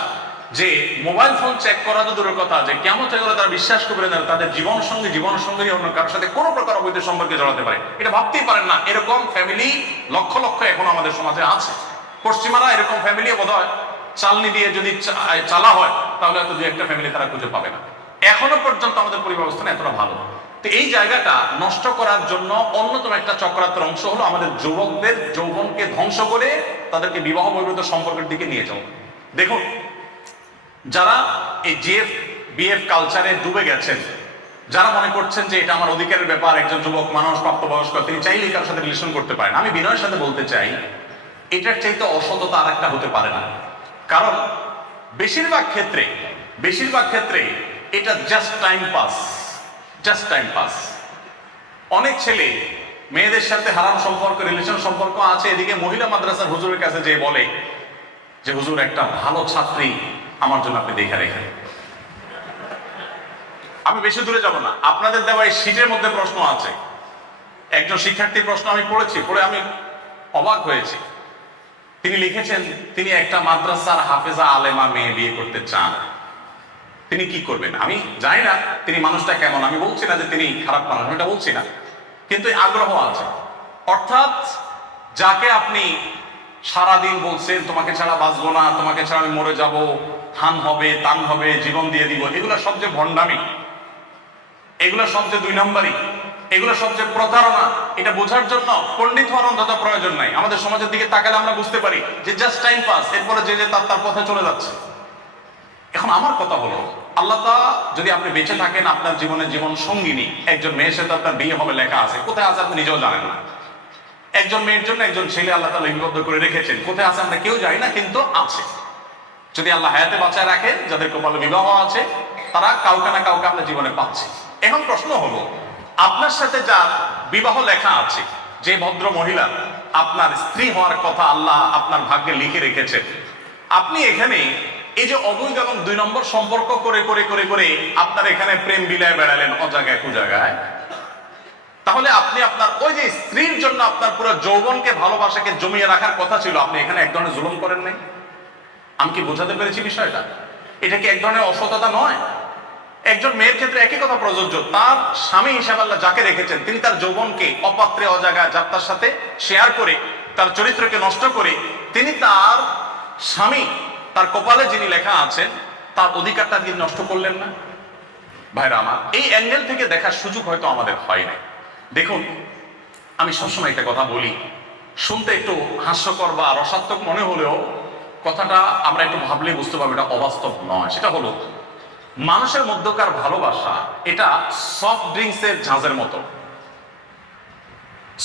যে মোবাইল ফোন চেক করা তো দূরের কথা, যে কেমন হয়ে গেলে তারা বিশ্বাস করবে না তাদের জীবন সঙ্গী অন্য কারোর সাথে কোনো প্রকার অবৈধ সম্পর্কে জড়াতে পারে। এটা ভাবতেই পারেন না। এরকম ফ্যামিলি লক্ষ লক্ষ এখন আমাদের সমাজে আছে। পশ্চিমারা এরকম ফ্যামিলি বোধহয় চালনি দিয়ে যদি চালা হয়, তাহলে হয়তো দু একটা ফ্যামিলি তারা খুঁজে পাবে না। এখনো পর্যন্ত আমাদের পরিবার অবস্থান এতটা ভালো। তো এই জায়গাটা নষ্ট করার জন্য অন্যতম একটা চক্রান্তের অংশ হলো আমাদের যুবকদের যৌবনকে ধ্বংস করে তাদেরকে বিবাহ বহির্ভূত সম্পর্কের দিকে নিয়ে যাওয়া। দেখুন, যারা এই জিএফ বিএফ কালচারে ডুবে গেছেন, যারা মনে করছেন যে এটা আমার অধিকারের ব্যাপার, একজন যুবক মানুষ প্রাপ্তবয়স্ক তিনি চাইলেই কারোর সাথে রিলেশন করতে পারেন, আমি বিনয়ের সাথে বলতে চাই, এটার চাইতে অসততা আর একটা হতে পারে না। কারণ বেশিরভাগ ক্ষেত্রে এটা জাস্ট টাইম পাস। অনেক ছেলে মেয়েদের সাথে হারাম সম্পর্ক, রিলেশন সম্পর্ক আছে, এদিকে মহিলা মাদ্রাসার হুজুরের কাছে যে বলে যে হুজুর একটা ভালো ছাত্রী আমার জন্য আপনি দেখে রেখেন। আমি বেশি দূরে যাব না, আপনাদের দেওয়া এই শীটের মধ্যে প্রশ্ন আছে, একজন শিক্ষার্থীর প্রশ্ন আমি পড়ে আমি অবাক হয়েছি। তিনি লিখেছেন তিনি একটা মাদ্রাসার হাফেজা আলেমা মেয়ে বিয়ে করতে চান, তিনি কি করবেন? আমি জানি না তিনি মানুষটা কেমন, আমি বলছি না যে তিনি খারাপ মানুষ, এটা বলছি না, কিন্তু আগ্রহ আছে। অর্থাৎ যাকে আপনি সারাদিন বলছেন তোমাকে ছাড়া বাঁচবো না, তোমাকে ছাড়া আমি মরে যাব, থান হবে তান হবে, জীবন দিয়ে দিব, এগুলো সবচেয়ে ভণ্ডামি, এগুলো সবচেয়ে 2 নম্বরই, এগুলো সবচেয়ে প্রতারণা। এটা বোঝার জন্য পণ্ডিত হওয়ার অন্তত প্রয়োজন নাই। আমাদের সমাজের দিকে তাকালে আমরা বুঝতে পারি যে জাস্ট টাইম পাস, এরপরে যে তার পথে চলে যাচ্ছে। এখন আমার কথা হলো, আল্লাহ তাআলা যদি আপনি বেঁচে থাকেন, আপনার জীবন সঙ্গিনী একজন মেয়ের সাথে আপনার বিয়ে হবে লেখা আছে, কোথায় আছে আপনি নিজেও জানেন না। একজন মেয়ের জন্য একজন ছেলে আল্লাহ তাআলা লিপিবদ্ধ করে রেখেছেন, কোথায় আছে আমরা কেউ জানি না, কিন্তু আছে। যদি আল্লাহ হায়াতে বাঁচায় রাখেন, যাদের কপালে বিবাহ আছে, তারা কাউকে না কাউকে আপনার জীবনে পাচ্ছে। এখন প্রশ্ন হলো, আপনার সাথে যার বিবাহ লেখা আছে, যে ভদ্র মহিলা আপনার স্ত্রী হওয়ার কথা আল্লাহ আপনার ভাগ্যে লিখে রেখেছেন, আপনি এখানে এই যে অবৈধ এবং 2 নম্বর সম্পর্ক করে করে করে করে আপনার এখানে প্রেম বিলায় বেড়ালেন অজায়গায় কুজায়গায়, তাহলে আপনি আপনার ওই যে স্ত্রীর জন্য আপনার পুরো যৌবনকে ভালোবাসাকে জমিয়ে রাখার কথা ছিল, আপনি এখানে এক ধরনের জুলুম করেন নাই। আমি কি বোঝাতে পেরেছি বিষয়টা? এটা কি এক ধরনের অসততা নয়? একজন মেয়ের ক্ষেত্রে একই কথা প্রযোজ্য। তার স্বামী হিসাবে আল্লাহ যাকে রেখেছেন, তিনি তার যৌবনকে অপাত্রে অজায়গায় যাত্রার সাথে শেয়ার করে, তার চরিত্রকে নষ্ট করে, তিনি তার স্বামী, তার কপালে যিনি লেখা আছেন, তার অধিকারটা তিনি নষ্ট করলেন না। ভাইরা আমার, এই অ্যাঙ্গেল থেকে দেখার সুযোগ হয়তো আমাদের হয় না। দেখুন, আমি সবসময় একটা কথা বলি, শুনতে একটু হাস্যকর বা রসাত্মক মনে হলেও কথাটা আমরা একটু ভাবলে বুঝতে পারবো এটা অবাস্তব নয়। সেটা হলো, মানুষের মধ্যকার ভালোবাসা এটা সফট ড্রিঙ্কসের ঝাঁজের মতো।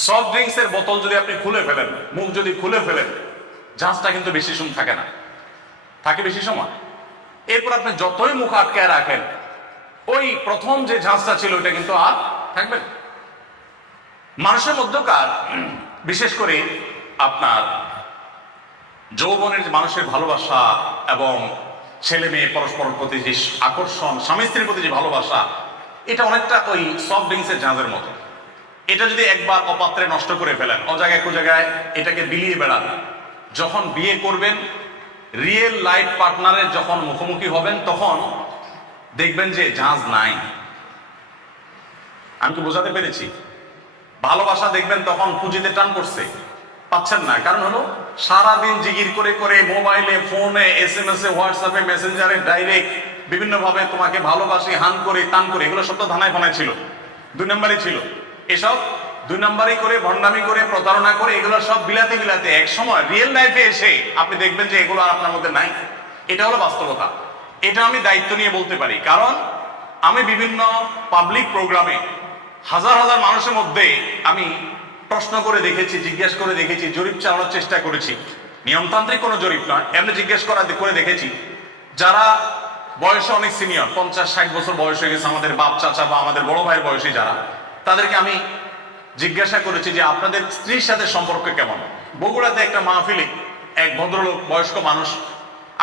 সফট ড্রিঙ্কসের বোতল যদি আপনি খুলে ফেলেন, মুখ যদি খুলে ফেলেন, ঝাঁজটা কিন্তু বেশি সময় থাকে না, থাকে বেশি সময়। এরপর আপনি যতই মুখ আটকায় রাখেন, ওই প্রথম যে ঝাঁজটা ছিল ওইটা কিন্তু আর থাকবে না। মানুষের মধ্যকার বিশেষ করে আপনার যৌবনের যে মানুষের ভালোবাসা এবং ছেলে মেয়ে পরস্পরের প্রতি যে আকর্ষণ, স্বামী স্ত্রীর প্রতি যে ভালোবাসা, এটা অনেকটা ওই সফট ড্রিঙ্কসের ঝাঁজের মতো। এটা যদি একবার অপাত্রে নষ্ট করে ফেলেন, অজায়গায় কুজায়গায় এটাকে বিলিয়ে বেড়ান, যখন বিয়ে করবেন, রিয়েল লাইফ পার্টনারের যখন মুখোমুখি হবেন, তখন দেখবেন যে ঝাঁজ নাই। আমি কি বোঝাতে পেরেছি? ভালোবাসা দেখবেন তখন পুঁজিতে টান করছে, পাচ্ছেন না। কারণ হলো সারাদিন জিগির করে করে মোবাইলে, ফোনে, SMS এ, হোয়াটসঅ্যাপে, মেসেঞ্জারে, ডাইরেক্ট বিভিন্ন ভাবে তোমাকে ভালোবাসি, হান করে, তান করে, এগুলো সব তো ধানায় ফানায় ছিল, 2 নম্বরই ছিল। এসব 2 নম্বরই করে, ভণ্ডামি করে, প্রতারণা করে, এগুলো সব বিলাতে বিলাতে এক সময় রিয়েল লাইফে এসে আপনি দেখবেন যে এগুলো আর আপনার মধ্যে নাই। এটা হলো বাস্তবতা। এটা আমি দায়িত্ব নিয়ে বলতে পারি, কারণ আমি বিভিন্ন পাবলিক প্রোগ্রামে হাজার হাজার মানুষের মধ্যে আমি প্রশ্ন করে দেখেছি, জিজ্ঞেস করে দেখেছি, জরিপ চালানোর চেষ্টা করেছি। নিয়মতান্ত্রিক কোনো জরিপ নয়, এমনি জিজ্ঞেস করে দেখেছি। যারা বয়সে অনেক সিনিয়র, 50-60 বছর বয়স হয়ে গেছে, আমাদের বাপ চাচা বা আমাদের বড় ভাইয়ের বয়সী যারা, তাদেরকে আমি জিজ্ঞাসা করেছি যে আপনাদের স্ত্রীর সাথে সম্পর্ক কেমন। বগুড়াতে একটা মাহফিলে এক ভদ্রলোক, বয়স্ক মানুষ,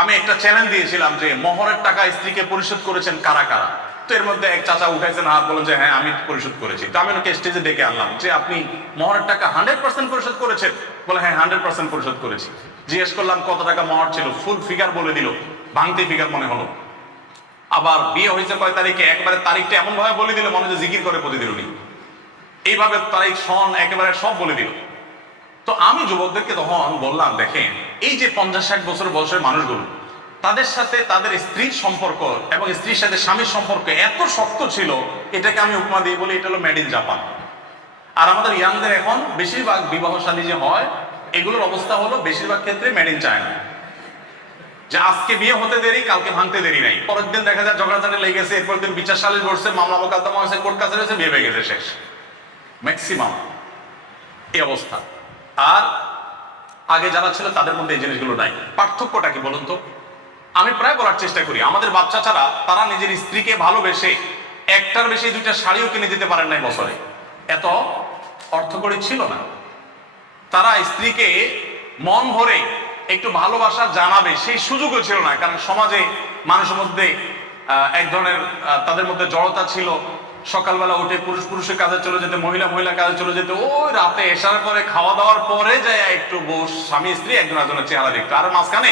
আমি একটা চ্যালেঞ্জ দিয়েছিলাম যে মোহরের টাকা স্ত্রীকে পরিশোধ করেছেন কারা কারা। তো এর মধ্যে এক চাচা উঠাইছেন হাত, বলেন যে হ্যাঁ আমি পরিশোধ করেছি। তো আমি ওকে স্টেজে ডেকে আনলাম যে আপনি মোহরের টাকা 100% পরিশোধ করেছেন? বলে হ্যাঁ 100% পরিশোধ করেছি। জিজ্ঞেস করলাম কত টাকা মোহর ছিল, ফুল ফিগার বলে দিল, ভাঙতি ফিগার মনে হলো। আবার বিয়ে হয়েছে কয় তারিখে, একবারে তারিখটা এমন ভাবে বলে দিল মনে হচ্ছে জিকির করে প্রতিদিন উনি, এইভাবে তারিখ সন একেবারে সব বলে দিল। তো আমি যুবকদেরকে তখন বললাম, দেখেন এই যে 50-60 বছর বয়সের মানুষগুলো, তাদের সাথে তাদের স্ত্রীর সম্পর্ক এবং স্ত্রীর সাথে স্বামীর সম্পর্ক এত শক্ত ছিল, এটাকে আমি উপমা দিয়ে বলি এটা হলো মেড ইন জাপান। আর আমাদের ইয়াংদের এখন বেশিরভাগ বিবাহ শাদী যে হয়, এগুলোর অবস্থা হলো বেশিরভাগ ক্ষেত্রে মেড ইন চায়না। যে আজকে বিয়ে হতে দেরি, কালকে ভাঙতে দেরি নাই, পরের দিন দেখা যায় ঝগড়াঝাটি লেগে গেছে, এরপর দিন বিচার সালিশ বসছে, মামলা মোকদ্দমা হয়েছে, কোর্ট কাছে রয়েছে, বিয়ে হয়ে গেছে, শেষ। ম্যাক্সিমাম এই অবস্থা। আর আগে যারা ছিল তাদের মধ্যে এই জিনিসগুলো নাই। পার্থক্যটা কি বলুন তো? আমি প্রায় বলার চেষ্টা করি, আমাদের বাচ্চা ছাড়া তারা নিজের স্ত্রীকে ভালোবেসে একটার বেশি 2টা শাড়িও কিনে দিতে পারেন নাই বছরে, এত অর্থকড়ি ছিল না। তারা স্ত্রীকে মন ভরে একটু ভালোবাসা জানাবে সেই সুযোগও ছিল না, কারণ সমাজে মানুষের মধ্যে এক ধরনের তাদের মধ্যে জড়তা ছিল। সকালবেলা উঠে পুরুষ পুরুষের কাজে চলে যেতে, মহিলা মহিলা কাজে চলে যেতে, ওই রাতে এসার পরে খাওয়া দাওয়ার পরে যায় একটু স্বামী স্ত্রী একজন একজনের চেহারা দেখতো, আর মাঝখানে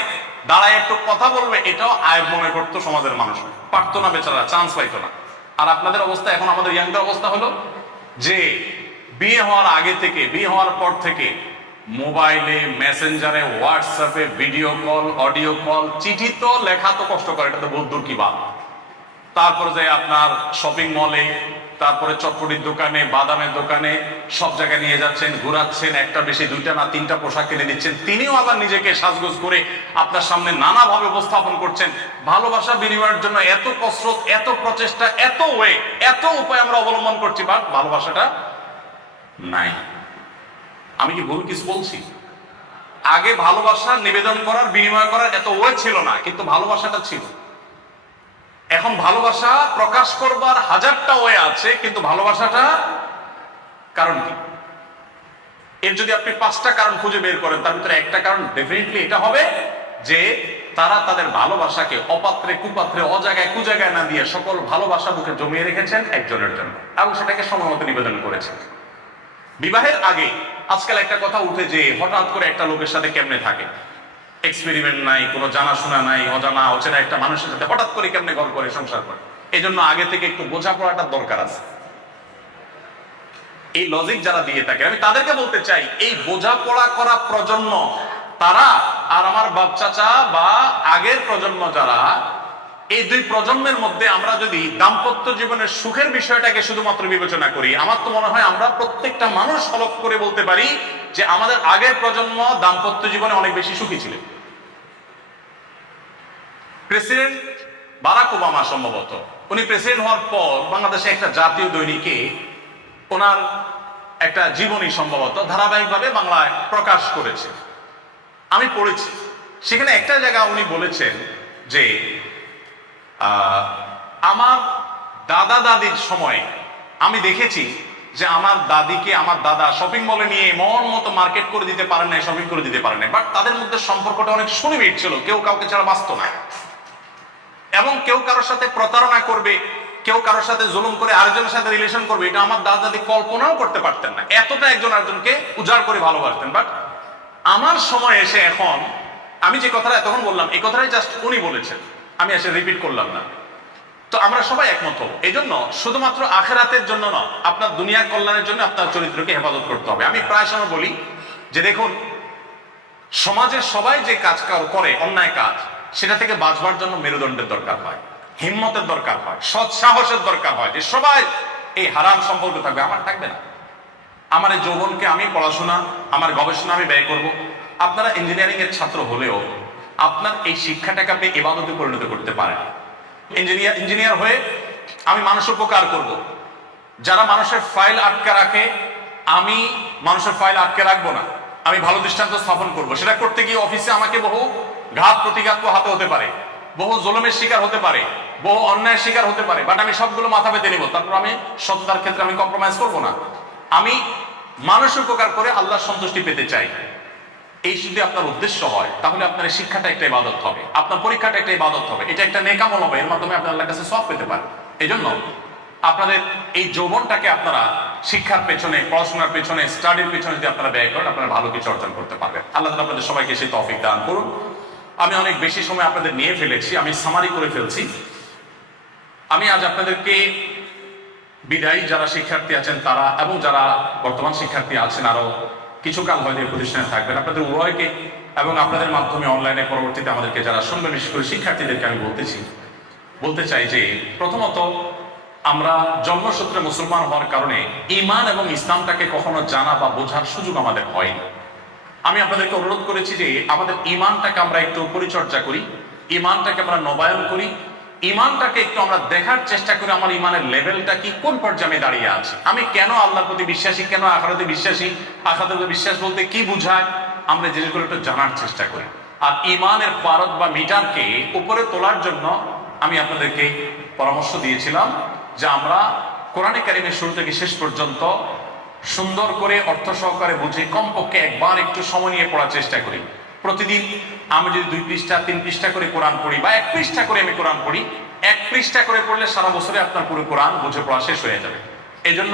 দাঁড়ায় একটু কথা বলবে, এটাও আয়ব মনে করতো সমাজের মানুষ, পারতো না, বেচারা চান্স পাইতো না। আর আপনাদের অবস্থা এখন, আমাদের ইয়াংদের অবস্থা হলো যে বিয়ে হওয়ার আগে থেকে, বিয়ে হওয়ার পর থেকে মোবাইলে, মেসেঞ্জারে, হোয়াটসঅ্যাপে, ভিডিও কল, অডিও কল, চিঠি তো লেখা তো কষ্ট করে, এটা তো বহুত দূর কি বাদ। তারপরে যে আপনার শপিং মলে, তারপরে চটপটির দোকানে, বাদামের দোকানে, সব জায়গায় নিয়ে যাচ্ছেন, ঘুরাচ্ছেন, একটা বেশি 2টা না 3টা পোশাক কিনে দিচ্ছেন, তিনিও আবার নিজেকে সাজগোজ করে আপনার সামনে নানাভাবে উপস্থাপন করছেন। ভালোবাসা বিনিময়ের জন্য এত কসরত, এত প্রচেষ্টা, এত এত উপায় আমরা অবলম্বন করছি, বাট ভালোবাসাটা নাই। আমি কি ভুল কিছু বলছি? আগে ভালোবাসা নিবেদন করার, বিনিময় করার এত ছিল না, কিন্তু ভালোবাসাটা ছিল। এখন ভালোবাসা প্রকাশ করবার 1000টা আছে, কিন্তু ভালোবাসাটা কারণ কি? এর যদি আপনি 5টা কারণ খুঁজে বের করেন, তার ভিতরে একটা কারণ ডেফিনেটলি এটা হবে যে তারা তাদের ভালোবাসাকে অপাত্রে কুপাত্রে অজায়গায় কুজায়গায় না দিয়ে সকল ভালোবাসা মুখে জমিয়ে রেখেছেন একজনের জন্য, এবং সেটাকে সময় মতো নিবেদন করেছেন। বিবাহের আগে আজকাল একটা কথা উঠে যে হঠাৎ করে একটা লোকের সাথে কেমনে থাকে, এক্সপেরিমেন্ট নাই, কোনো জানাশোনা নাই, অজানা অচেনা একটা মানুষের সাথে হঠাৎ করে কেমনে ঘর করে সংসার করে। এই জন্য আগে থেকে একটু বোঝাপড়াটার দরকার আছে। এই লজিক যারা দিয়ে থাকে, আমি তাদেরকে বলতে চাই, এই বোঝাপড়া করা প্রজন্ম তারা আর আমার বাপ চাচা বা আগের প্রজন্ম যারা, এই দুই প্রজন্মের মধ্যে আমরা যদি দাম্পত্য জীবনের সুখের বিষয়টাকে শুধুমাত্র বিবেচনা করি, আমার তো মনে হয় আমরা প্রত্যেকটা মানুষ হলফ করে বলতে পারি যে আমাদের আগের প্রজন্ম দাম্পত্য জীবনে অনেক বেশি সুখী ছিলেন। প্রেসিডেন্ট বারাক ওবামা সম্ভবত, উনি প্রেসিডেন্ট হওয়ার পর বাংলাদেশে একটা জাতীয় দৈনিকে ওনার একটা জীবনী সম্ভবত ধারাবাহিকভাবে বাংলায় প্রকাশ করেছে, আমি পড়েছি। সেখানে একটা জায়গা উনি বলেছেন যে আমার দাদা দাদির সময় আমি দেখেছি যে আমার দাদিকে আমার দাদা শপিং মলে নিয়ে মন মতো মার্কেট করে দিতে পারেন না, শপিং করে দিতে পারেন না, বাট তাদের মধ্যে সম্পর্কটা অনেক সুনিবিড় ছিল, কেউ কাউকে ছাড়া বাঁচত না, এবং কেউ কারোর সাথে প্রতারণা করবে, কেউ কারোর সাথে জুলুম করে আরেকজনের সাথে রিলেশন করবে, এটা আমার দাদা দাদি কল্পনাও করতে পারতেন না, এতটা একজন আরেকজনকে উজাড় করে ভালোবাসতেন। বাট আমার সময় এসে এখন আমি যে কথাটা তখন বললাম, এই কথাটাই জাস্ট উনি বলেছেন, আমি এসে রিপিট করলাম না। তো আমরা সবাই একমত হব। এই জন্য শুধুমাত্র আখেরাতের জন্য না, আপনার দুনিয়ার কল্যাণের জন্য আপনার চরিত্রকে হেফাজত করতে হবে। আমি প্রায় সময় বলি যে দেখুন, সমাজের সবাই যে কাজ করে অন্যায় কাজ, সেটা থেকে বাঁচবার জন্য মেরুদণ্ডের দরকার হয়, হিম্মতের দরকার হয়, সৎ সাহসের দরকার হয়, যে সবাই এই হারাম সম্পর্ক থাকবে, আমার থাকবে না। আমার এই যৌবনকে আমি পড়াশোনা, আমার গবেষণা আমি ব্যয় করব। আপনারা ইঞ্জিনিয়ারিং এর ছাত্র হলেও আপনার এই শিক্ষাটাকে আপনি ইবাদতে পরিণত করতে পারেন। ইঞ্জিনিয়ার হয়ে আমি মানুষের উপকার করব। যারা মানুষের ফাইল আটকে রাখে, আমি মানুষের ফাইল আটকে রাখবো না, আমি ভালো দৃষ্টান্ত স্থাপন করব। সেটা করতে গিয়ে অফিসে আমাকে বহু ঘাত প্রতিঘাত হাতে হতে পারে, বহু জুলুমের শিকার হতে পারে, বহু অন্যায়ের শিকার হতে পারে, বাট আমি সবগুলো মাথা পেতে নেব। তারপর আমি সততার ক্ষেত্রে আমি কম্প্রোমাইজ করব না। আমি মানুষের উপকার করে আল্লাহর সন্তুষ্টি পেতে চাই। এই যদি আপনার উদ্দেশ্য হয়, তাহলে আপনার শিক্ষাটা একটা ইবাদত হবে, আপনার পরীক্ষাটা একটা ইবাদত হবে, এটা একটা নেক আমল হবে, এর মাধ্যমে আপনি আল্লাহর কাছে সওয়াব পেতে পারেন। এই জন্য আপনাদের এই যৌবনটাকে আপনারা শিক্ষার পেছনে, পড়াশোনার পেছনে, স্টাডির পেছনে যদি আপনারা ব্যয় করেন, আপনারা ভালো কিছু অর্জন করতে পারবেন। আল্লাহ তাআলা আপনাদের সবাইকে সেই তৌফিক দান করুন। আমি অনেক বেশি সময় আপনাদের নিয়ে ফেলেছি, আমি সামারি করে ফেলছি। আমি আজ আপনাদেরকে বিদায়ী যারা শিক্ষার্থী আছেন তারা, এবং যারা বর্তমান শিক্ষার্থী আছেন আরো কিছুকাল হয়তো এই প্রতিষ্ঠানে থাকবেন, আপনাদের উভয়কে এবং আপনাদের মাধ্যমে অনলাইনে পরবর্তীতে আমাদেরকে যারা শুনবেন, বিশেষ করে শিক্ষার্থীদেরকে আমি বলতে চাই যে প্রথমত, আমরা জন্মসূত্রে মুসলমান হওয়ার কারণে ঈমান এবং ইসলামটাকে কখনো জানা বা বোঝার সুযোগ আমাদের হয়নি। আমি আপনাদেরকে অনুরোধ করেছি যে আমাদের ঈমানটাকে আমরা একটু পরিচর্যা করি, ঈমানটাকে আমরা নবায়ন করি, ঈমানটাকে একটু আমরা দেখার চেষ্টা করি আমার ঈমানের লেভেলটা কি, কোন পর্যায়ে আমি দাঁড়িয়ে আছি, আমি কেন আল্লাহর প্রতি বিশ্বাসী, কেন আখিরাতে বিশ্বাসী, আখিরাতের প্রতি বিশ্বাস বলতে কি বুঝায়, আমরা জিনিসগুলো একটু জানার চেষ্টা করি। আর ঈমানের পারদ বা মিটারকে উপরে তোলার জন্য আমি আপনাদেরকে পরামর্শ দিয়েছিলাম যে আমরা কোরআনে কারিমের শুরু থেকে শেষ পর্যন্ত সুন্দর করে অর্থ সহকারে বুঝে কমপক্ষে একবার একটু সময় নিয়ে পড়ার চেষ্টা করি। প্রতিদিন আমি যদি 2 পৃষ্ঠা 3 পৃষ্ঠা করে কোরআন পড়ি, বা 1 পৃষ্ঠা করে আমি কোরআন পড়ি, 1 পৃষ্ঠা করে পড়লে সারা বছরে আপনার পুরো কোরআন বুঝে পড়া শেষ হয়ে যাবে। এই জন্য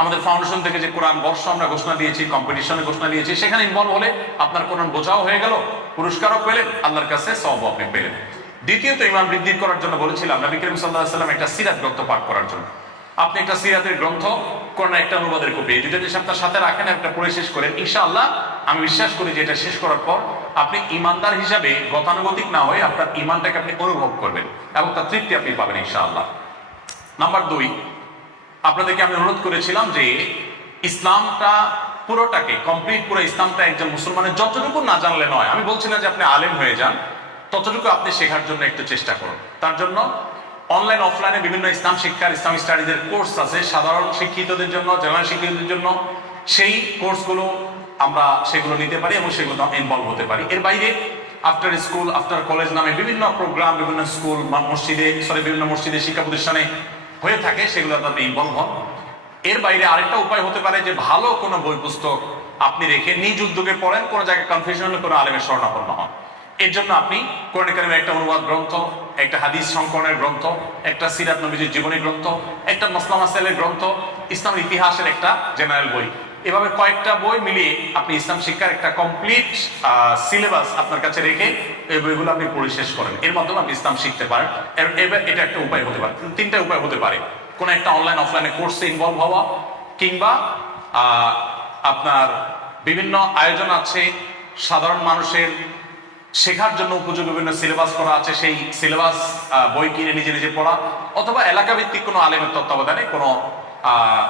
আমাদের ফাউন্ডেশন থেকে যে কোরআন বর্ষ আমরা ঘোষণা দিয়েছি, কম্পিটিশনে ঘোষণা দিয়েছি, সেখানে ইনভলভ হলে আপনার কোরআন বোঝাও হয়ে গেল, পুরস্কারও পেলেন, আল্লাহর কাছে সওয়াব আপনি পেলেন। দ্বিতীয়ত, ঈমান বৃদ্ধি করার জন্য বলেছিলাম নবী করিম সাল্লাল্লাহু আলাইহি ওয়াসাল্লাম একটা সিরাত গ্রন্থ পাঠ করার জন্য। আপনি একটা সিরাতের গ্রন্থ, কোন একটা অনুবাদের কপি, এই দুটো জিনিস আপনার সাথে রাখেন, একটা পড়ে শেষ করেন। ইনশাআল্লাহ আমি বিশ্বাস করি যে এটা শেষ করার পর আপনি ঈমানদার হিসাবে গতানুগতিক না হয়ে আপনার ঈমানটাকে আপনি অনুভব করবেন এবং তার তৃপ্তি আপনি পাবেন ইনশাআল্লাহ। নাম্বার 2, আপনাদেরকে আমি অনুরোধ করেছিলাম যে ইসলামটা পুরোটাকে কমপ্লিট, পুরো ইসলামটা একজন মুসলমানের যতটুকু না জানলে নয়, আমি বলছি না যে আপনি আলেম হয়ে যান, ততটুকু আপনি শেখার জন্য একটু চেষ্টা করুন। তার জন্য অনলাইন অফলাইনে বিভিন্ন ইসলাম শিক্ষার, ইসলামিক স্টাডিজের কোর্স আছে সাধারণ শিক্ষিতদের জন্য, জেনারেল শিক্ষিতদের জন্য। সেই কোর্সগুলো আমরা সেগুলো নিতে পারি এবং সেগুলো ইনভলভ হতে পারি। এর বাইরে আফটার স্কুল, আফটার কলেজ নামে বিভিন্ন প্রোগ্রাম বিভিন্ন স্কুল, বিভিন্ন মসজিদে, শিক্ষা প্রতিষ্ঠানে হয়ে থাকে, সেগুলো আপনি ইনভলভ হন। এর বাইরে আরেকটা উপায় হতে পারে যে ভালো কোনো বই পুস্তক আপনি রেখে নিজ উদ্যোগে পড়েন, কোনো জায়গায় কনফিউশন হলে কোনো আলেমের শরণাপন্ন হন। এর জন্য আপনি কোরআন কারীমের একটা অনুবাদ গ্রন্থ, একটা হাদিস সংকলনের গ্রন্থ, একটা সিরাত নবীজির জীবনী গ্রন্থ, একটা মাসলা মাসাইলের গ্রন্থ, ইসলামের ইতিহাসের একটা জেনারেল বই, এভাবে কয়েকটা বই মিলিয়ে আপনি ইসলাম শিক্ষার একটা কমপ্লিট সিলেবাস আপনার কাছে রেখে এই বইগুলো আপনি পড়ে শেষ করেন। এর মাধ্যমে আপনি ইসলাম শিখতে পারেন। এবার এটা একটা উপায় হতে পারে, তিনটা উপায় হতে পারে। কোনো একটা অনলাইন অফলাইনে কোর্সে ইনভলভ হওয়া, কিংবা আপনার বিভিন্ন আয়োজন আছে সাধারণ মানুষের শেখার জন্য উপযোগী বিভিন্ন সিলেবাস করা আছে, সেই সিলেবাস বই কিনে নিজে নিজে পড়া, অথবা এলাকা ভিত্তিক কোনো আলেমের তত্ত্বাবধানে কোনো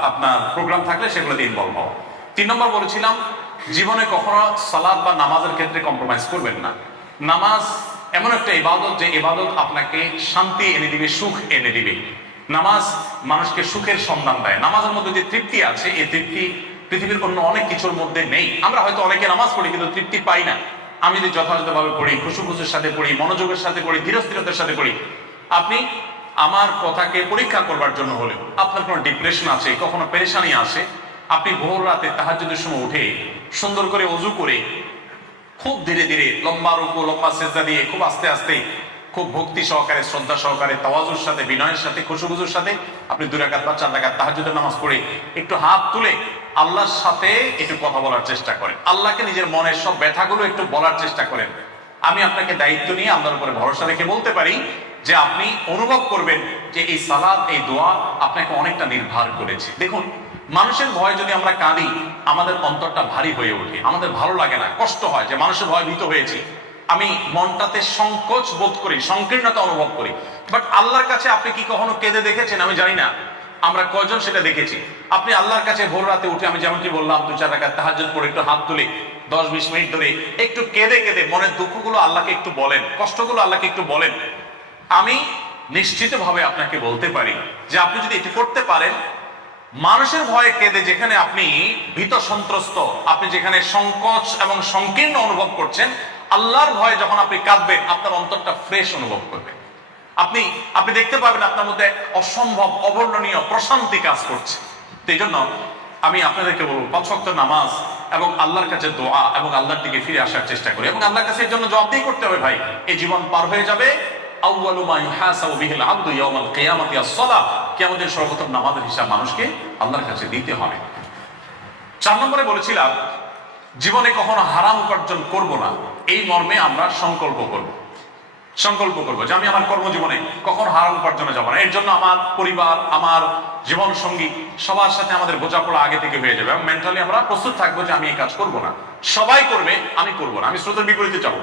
আপনার প্রোগ্রাম থাকলে সেগুলোতে ইনভলভ হওয়া। 3 নম্বর বলেছিলাম, জীবনে কখনো সালাত বা নামাজের ক্ষেত্রে কম্প্রোমাইজ করবেন না। নামাজ এমন একটা ইবাদত যে ইবাদত আপনাকে শান্তি এনে দিবে, সুখ এনে দিবে। নামাজ মানুষকে সুখের সন্ধান দেয়। নামাজের মধ্যে যে তৃপ্তি আছে, এই তৃপ্তি পৃথিবীর অন্য অনেক কিছুর মধ্যে নেই। আমরা হয়তো অনেকে নামাজ পড়ি কিন্তু তৃপ্তি পাই না। আমি যদি যথাযথভাবে পড়ি, খুশুখুশুর সাথে পড়ি, মনোযোগের সাথে পড়ি, ধীরস্থিরতার সাথে পড়ি, আপনি আমার কথাকে পরীক্ষা করবার জন্য হলেও আপনার কোনো ডিপ্রেশন আছে, কখনো পেরেশানি আছে, আপনি ভোর রাতে তাহাজ্জুদের সময় উঠে সুন্দর করে ওযু করে খুব ধীরে ধীরে লম্বা রুকু লম্বা সেজদা দিয়ে খুব আস্তে আস্তে খুব ভক্তি সহকারে, শ্রদ্ধা সহকারে, তাওয়াজুর সাথে, বিনয়ের সাথে, খুশুখুশুর সাথে আপনি 2 রাকাত বা 4 রাকাত তাহাজ্জুদের নামাজ পড়ে একটু হাত তুলে আল্লাহর সাথে একটু কথা বলার চেষ্টা করেন। আল্লাহকে নিজের মনের সব ব্যথাগুলো একটু বলার চেষ্টা করেন। আমি আপনাকে দায়িত্ব নিয়ে আল্লাহর উপরে ভরসা রেখে বলতে পারি যে আপনি অনুভব করবেন যে এই সালাত, এই দোয়া আপনাকে অনেকটা নির্ভর করেছে। দেখুন, মানুষের ভয় যদি আমরা কাঁদি, আমাদের অন্তরটা ভারী হয়ে ওঠে, আমাদের ভালো লাগে না, কষ্ট হয় যে মানুষের ভয় ভীত হয়েছি, আমি মনটাতে সংকোচ বোধ করি, সংকীর্ণতা অনুভব করি। বাট আল্লাহর কাছে আপনি কি কখনো কেঁদে দেখেছেন? আমি জানি না আমরা কয়জন সেটা দেখেছি। আপনি আল্লাহর কাছে ভোর রাতে উঠে, আমি যেমনটি বললাম, 2-4 রাকাত তাহাজ্জুদ পড়ে একটু হাত তুলে 10-20 মিনিট ধরে একটু কেঁদে কেঁদে মনের দুঃখগুলো আল্লাহকে একটু বলেন, কষ্টগুলো আল্লাহকে একটু বলেন। আমি নিশ্চিতভাবে আপনাকে বলতে পারি যে আপনি যদি এটি করতে পারেন, মানুষের ভয়ে কেঁদে যেখানে আপনি ভীত সন্ত্রস্ত, আপনি যেখানে সংকোচ এবং সংকীর্ণ অনুভব করছেন, আল্লাহর ভয়ে যখন আপনি কাঁদবেন, আপনার অন্তরটা ফ্রেশ অনুভব করবে। আপনি দেখতে পাবেন আপনার মধ্যে অসম্ভব অবর্ণনীয় প্রশান্তি কাজ করছে। তো এই জন্য আমি আপনাদেরকে বলবো, 5 ওয়াক্ত নামাজ এবং আল্লাহর কাছে দোয়া এবং আল্লাহর দিকে ফিরে আসার চেষ্টা করি, এবং আল্লাহর কাছে এর জন্য জবাবদিহি করতে হবে। ভাই, এই জীবন পার হয়ে যাবে। আউয়ালু মা ইউহাসাবু বিহিল আবদু ইয়াউমাল কিয়ামাতি আস-সালাহ। কিয়ামতের সর্বপ্রথম নামাজের হিসাব মানুষকে আল্লাহর কাছে দিতে হবে। 4 নম্বরে বলেছিলাম, জীবনে কখনো হারাম উপার্জন করব না। এই মর্মে আমরা সংকল্প করব যে আমি আমার কর্মজীবনে কখনো হারাম উপার্জনে যাব না। এর জন্য আমার পরিবার, আমার জীবন সঙ্গী, সবার সাথে আমাদের বোঝাপড়া আগে থেকে হয়ে যাবে, এবং মেন্টালি আমরা প্রস্তুত থাকবো যে আমি এই কাজ করব না। সবাই করবে, আমি করব না। আমি স্রোতের বিপরীতে যাব।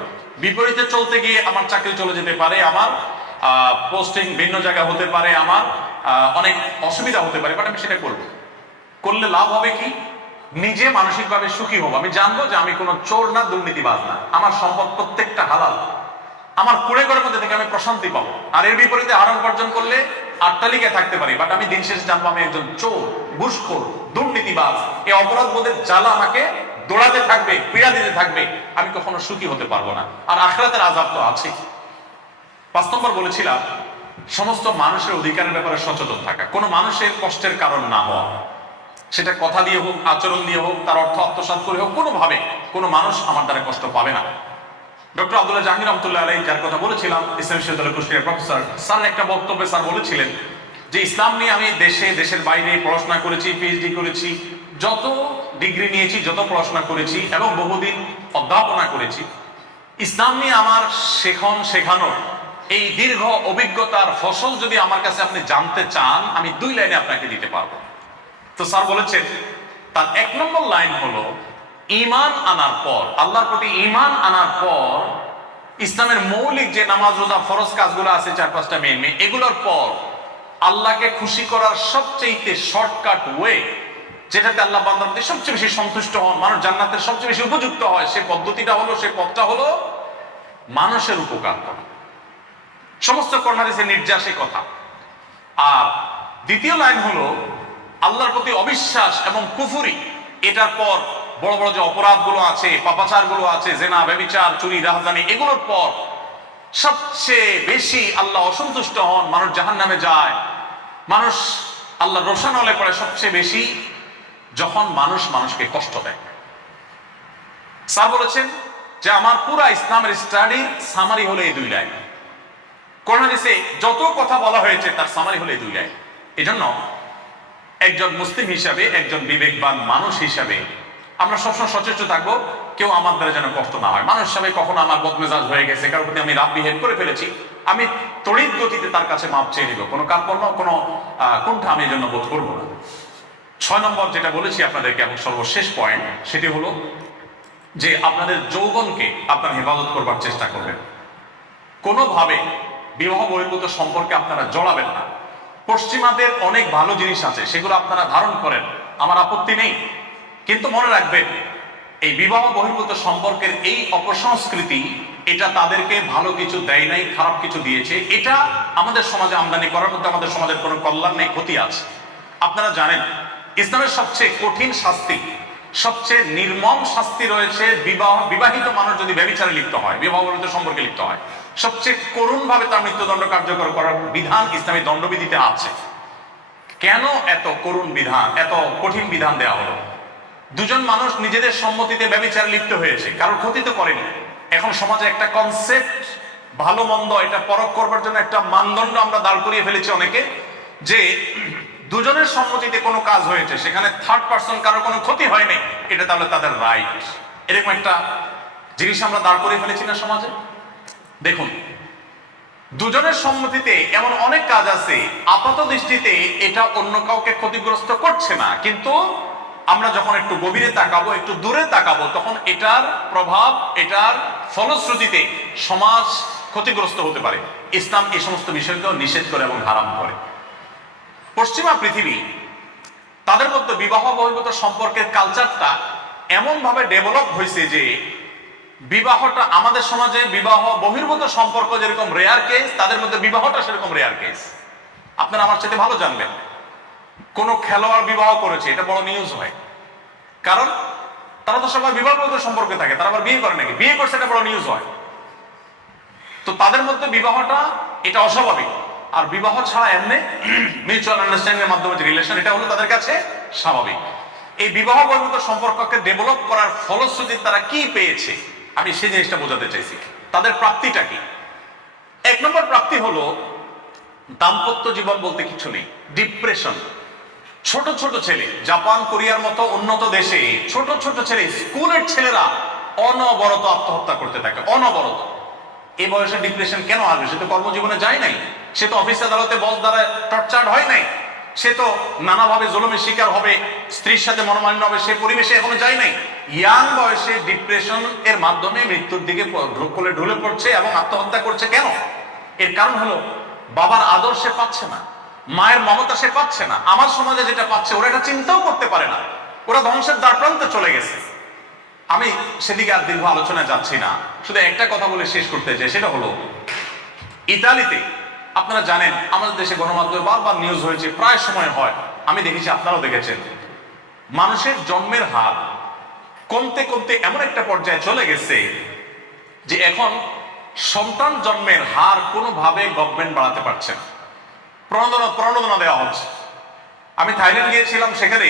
বিপরীতে চলতে গিয়ে আমার চাকরি চলে যেতে পারে, আমার পোস্টিং ভিন্ন জায়গায় হতে পারে, আমার অনেক অসুবিধা হতে পারে, বাট আমি সেটা করলে লাভ হবে কি? নিজে মানসিকভাবে সুখী হবো। আমি জানবো যে আমি কোনো চোর না, দুর্নীতিবাজ না, আমার সম্পদ প্রত্যেকটা হালাল, আমার কুড়ে ঘরের মধ্যে থেকে আমি প্রশান্তি পাবো। আর এর বিপরীতে হারাম উপার্জন করলে আট্টালিকায় থাকতে পারি, বাট আমি দিন শেষে জানবো আমি একজন চোর, ঘুষখোর, দুর্নীতিবাজ। এই অপরাধ বোধের জ্বালা আমাকে দৌড়াতে থাকবে, পীড়া দিতে থাকবে, আমি কখনো সুখী হতে পারবো না। আর আখিরাতের আযাব তো আছে। 5 নম্বর বলেছিলাম, সমস্ত মানুষের অধিকারের ব্যাপারে সচেতন থাকা, কোনো মানুষের কষ্টের কারণ না হওয়া, সেটা কথা দিয়ে হোক, আচরণ দিয়ে হোক, তার অর্থ আত্মসাৎ করে হোক, কোনোভাবে কোনো মানুষ আমার দ্বারা কষ্ট পাবে না। ডক্টর আব্দুল্লাহ জাহাঙ্গীর রহমতুল্লাহ আলাইহি, যার কথা বলেছিলাম, ইসলামী বিশ্ববিদ্যালয়ের কুষ্টিয়ার প্রফেসর, স্যার একটা বক্তব্যে স্যার বলেছিলেন যে ইসলাম নিয়ে আমি দেশের বাইরে পড়াশোনা করেছি, পিএইচডি করেছি, যত ডিগ্রি নিয়েছি, যত পড়াশোনা করেছি এবং বহুদিন অধ্যাপনা করেছি, ইসলাম নিয়ে আমার শেখানো এই দীর্ঘ অভিজ্ঞতার ফসল যদি আমার কাছে আপনি জানতে চান, আমি 2 লাইনে আপনাকে দিতে পারবো। তো স্যার বলেছেন, তার 1 নম্বর লাইন হলো, ঈমান আনার পর, আল্লাহর প্রতি ঈমান আনার পর, ইসলামের মৌলিক যে নামাজ, রোজা, ফরজ কাজগুলো আছে 4-5টা মেন, এগুলোর পর আল্লাহকে খুশি করার সবচেয়ে শর্টকাট ওয়ে, যেটাতে আল্লাহ বান্দার প্রতি সবচেয়ে বেশি সন্তুষ্ট হন, মানুষ জান্নাতের সবচেয়ে বেশি উপযুক্ত হয়, সেই পদ্ধতিটা হলো, সেই পথটা হলো মানুষের উপকার করা। সমস্ত কর্ণাদেশের নির্যাসে কথা। আর দ্বিতীয় লাইন হলো, আল্লাহর প্রতি অবিশ্বাস এবং কুফরি, এটার পর বড় বড় যে অপরাধগুলো আছে, পাপাচারগুলো আছে, জেনা, ব্যভিচার, চুরি, রাহাজানি, এগুলোর পর সবচেয়ে বেশি আল্লাহ অসন্তুষ্ট হন, মানুষ জাহান্নামে যায়, মানুষ আল্লাহ রোশানলে পড়ে সবচেয়ে বেশি যখন মানুষকে কষ্ট দেয়। স্যার বলেছেন যে আমার পুরা ইসলামের স্টাডির সামারি হলো এই 2 লাইন। কোরআন হাদিসে যত কথা বলা হয়েছে তার সামারি হলো এই 2 লাইন। এজন্য একজন মুসলিম হিসাবে, একজন বিবেকবান মানুষ হিসাবে আমরা সবসময় সচেতন থাকবো, কেউ আমার দ্বারা যেন কষ্ট না হয়। মানুষ হিসাবে কখনো আমার বদমেজাজ হয়ে গেছে, কারোর প্রতি আমি রাফ বিহেভ করে ফেলেছি, আমি তড়িৎ গতিতে তার কাছে মাপ চেয়ে নিব, কোনো কার্পণ্য, কোনো কোনটা আমি এই জন্য বোধ করবো না। 6 নম্বর যেটা বলেছি আপনাদেরকে, এবং সর্বশেষ পয়েন্ট, সেটি হলো যে আপনাদের যৌবনকে আপনারা হেফাজত করবার চেষ্টা করবেন। কোনোভাবে বিবাহ বহির্ভূত সম্পর্কে আপনারা জড়াবেন না। পশ্চিমাদের অনেক ভালো জিনিস আছে, সেগুলো আপনারা ধারণ করেন, আমার আপত্তি নেই, কিন্তু মনে রাখবেন এই বিবাহ বহির্ভূত সম্পর্কের এই অপসংস্কৃতি, এটা তাদেরকে ভালো কিছু দেয় নাই, খারাপ কিছু দিয়েছে। এটা আমাদের সমাজে আমদানি করার মধ্যে আমাদের সমাজের কোনো কল্যাণ নেই, ক্ষতি আছে। আপনারা জানেন ইসলামের সবচেয়ে কঠিন শাস্তি, সবচেয়ে নির্মম শাস্তি রয়েছে বিবাহিত মানুষ যদি ব্যভিচারে লিপ্ত হয়, বিবাহ বহির্ভূত সম্পর্কে লিপ্ত হয়, সবচেয়ে করুণ ভাবে তার মৃত্যুদণ্ড কার্যকর করার বিধান ইসলামী দণ্ডবিধিতে আছে। কেন এত করুণ বিধান, এত কঠিন বিধান দেওয়া হলো? দুজন মানুষ নিজেদের সম্মতিতে ব্যভিচারে লিপ্ত হয়েছে, কারোর ক্ষতি তো করেনি। এখন সমাজে একটা কনসেপ্ট, ভালো মন্দ এটা পরখ করবার জন্য একটা মানদণ্ড আমরা দাঁড় করিয়ে ফেলেছি অনেকে, যে দুজনের সম্মতিতে কোনো কাজ হয়েছে, সেখানে থার্ড পার্সন কারোর কোনো ক্ষতি হয়নি, এটা তাহলে তাদের রাইট। এরকম একটা জিনিস আমরা দাঁড় করিয়ে ফেলেছি না সমাজে। দেখুন, দুজনের সম্মতিতে এমন অনেক কাজ আছে আপাত দৃষ্টিতে এটা অন্য কাউকে ক্ষতিগ্রস্ত করছে না, কিন্তু আমরা যখন একটু গভীরে তাকাবো, একটু দূরে তাকাবো, তখন এটার প্রভাব, এটার ফলশ্রুতিতে সমাজ ক্ষতিগ্রস্ত হতে পারে। ইসলাম এই সমস্ত বিষয়কেও নিষেধ করে এবং হারাম করে। পশ্চিমা পৃথিবী, তাদের মধ্যে বিবাহ বহির্ভূত সম্পর্কের কালচারটা এমন ভাবে ডেভেলপ হয়েছে যে বিবাহটা, আমাদের সমাজে বিবাহ বহির্ভূত সম্পর্ক যেরকম রেয়ার কেস, তাদের মধ্যে বিবাহটা সেরকম রেয়ার কেস। আপনারা আমার সাথে ভালো জানবেন, কোন খেলোয়াড় বিবাহ করেছে এটা বড় নিউজ হয়, কারণ তারা তো সবাই বিবাহ বহির্ভূত সম্পর্কে থাকে, তারা আবার বিয়ে করে নাকি, বিয়ে করছে এটা বড় নিউজ হয়। তো তাদের মধ্যে বিবাহটা এটা অস্বাভাবিক, আর বিবাহ ছাড়া এমনি মিউচুয়াল আন্ডারস্ট্যান্ডিং এর মাধ্যমে যে রিলেশন, এটা হলো তাদের কাছে স্বাভাবিক। এই বিবাহ বহির্ভূত সম্পর্ককে ডেভেলপ করার ফলশ্রুতি তারা কি পেয়েছে, আমি সেই জিনিসটা বোঝাতে চাইছি। তাদের প্রাপ্তিটা কি? 1 নম্বর প্রাপ্তি হলো দাম্পত্য জীবন বলতে কিছু নেই, ডিপ্রেশন। ছোট ছোট ছেলে, জাপান কোরিয়ার মতো উন্নত দেশে ছোট ছোট ছেলে, স্কুলের ছেলেরা অনবরত আত্মহত্যা করতে থাকে, অনবরত। এই বয়সে ডিপ্রেশন কেন আসবে? সে তো কর্মজীবনে যায় নাই, সে তো অফিস আদালতে বস দ্বারা টর্চার্ড হয় নাই, সে তো নানাভাবে জুলুমের শিকার হবে, স্ত্রীর সাথে মনোমালিন্য হবে, সে পরিবেশে এখনো যায় নাই। ইয়াং বয়সে ডিপ্রেশন এর মাধ্যমে মৃত্যুর দিকে ঢুলে পড়ছে এবং আত্মহত্যা করছে। কেন? এর কারণ হলো বাবার আদর সে পাচ্ছে না, মায়ের মমতা সে পাচ্ছে না। আমার সমাজে যেটা পাচ্ছে ওরা এটা চিন্তাও করতে পারে না, ওরা ধ্বংসের দ্বারপ্রান্তে চলে গেছে। আমি সেদিকে আর দীর্ঘ আলোচনায় যাচ্ছি না, শুধু একটা কথা বলে শেষ করতে চাই, সেটা হলো ইতালিতে, আপনারা জানেন আমাদের দেশে গণমাধ্যমে বারবার নিউজ হয়েছে, প্রায় সময় হয়, আমি দেখেছি, আপনারাও দেখেছেন, মানুষের জন্মের হার কমতে কমতে এমন একটা পর্যায়ে চলে গেছে যে এখন সন্তান জন্মের হার কোনোভাবে গভর্নমেন্ট বাড়াতে পারছে না, প্রণোদনা দেওয়া হচ্ছে। আমি থাইল্যান্ড গিয়েছিলাম, সেখানে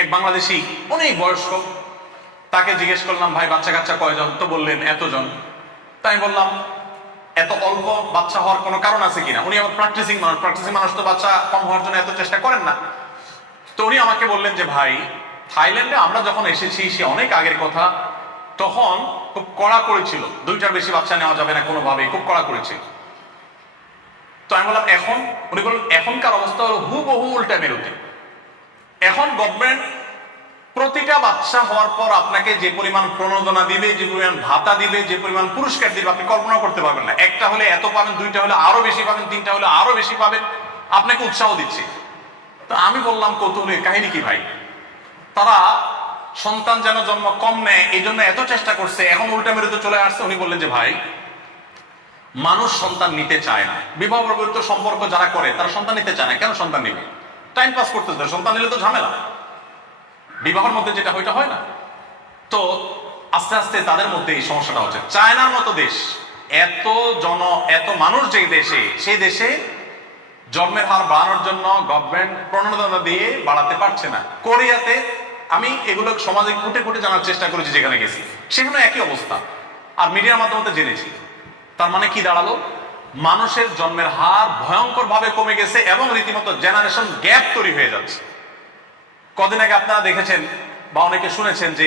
এক বাংলাদেশি অনেক বয়স্ক, তাকে জিজ্ঞেস করলাম, ভাই বাচ্চা কাচ্চা কয়জন? তো বললেন এতজন। তাই বললাম এত অল্প বাচ্চা হওয়ার কোনো কারণ আছে কিনা? উনি আবার প্র্যাকটিসিং মানুষ তো বাচ্চা কম হওয়ার জন্য এত চেষ্টা করেন না। তো উনি আমাকে বললেন যে ভাই, থাইল্যান্ডে আমরা যখন এসেছি সে অনেক আগের কথা, তখন খুব কড়া করেছিল, 2টার বেশি বাচ্চা নেওয়া যাবে না কোনোভাবে, খুব কড়া করেছিল। তো আমি বললাম এখন? উনি বললেন এখনকার অবস্থা হলো হুবহু উল্টা মেরুতে। এখন গভর্নমেন্ট প্রতিটা বাচ্চা হওয়ার পর আপনাকে যে পরিমাণ প্রণোদনা দিবে, যে পরিমাণ ভাতা দিবে, যে পরিমাণ পুরস্কার দিবে, আপনি কল্পনা করতে পারবেন না। 1টা হলে এত পাবেন, 2টা হলে আরো বেশি পাবেন, 3টা হলে আরো বেশি পাবেন, আপনাকে উৎসাহ দিচ্ছে। তো আমি বললাম কৌতূহলের কাহিনী কি ভাই? তারা সন্তান যেন জন্ম কম নেয় এই জন্য এত চেষ্টা করছে, এখন উল্টা মেরুতে চলে আসছে। উনি বললেন যে ভাই, মানুষ সন্তান নিতে চায় না, বিবাহ বহির্ভূত সম্পর্ক যারা করে তারা সন্তান নিতে চায় না। কেন সন্তান নিবে? টাইম পাস করতে চায়, সন্তান নিলে তো ঝামেলা, বিবাহের মধ্যে যেটা ওইটা হয় না। তো আস্তে আস্তে তাদের মধ্যে এই সমস্যাটা হচ্ছে। চায়নার মতো দেশ, এত মানুষ যে দেশে, সেই দেশে জন্মের হার বাড়ানোর জন্য গভর্নমেন্ট প্রণোদনা দিয়ে বাড়াতে পারছে না। কোরিয়াতে আমি এগুলো সমাজে খুঁটে খুঁটে জানার চেষ্টা করেছি, যেখানে গেছি সেখানে একই অবস্থা, আর মিডিয়ার মাধ্যমে জেনেছি। তার মানে কি দাঁড়ালো? মানুষের জন্মের হার ভয়ঙ্কর ভাবে কমে গেছে এবং রীতিমতো জেনারেশন গ্যাপ তৈরি হয়ে যাচ্ছে। কদিন আগে আপনারা দেখেছেন বা অনেকে শুনেছেন যে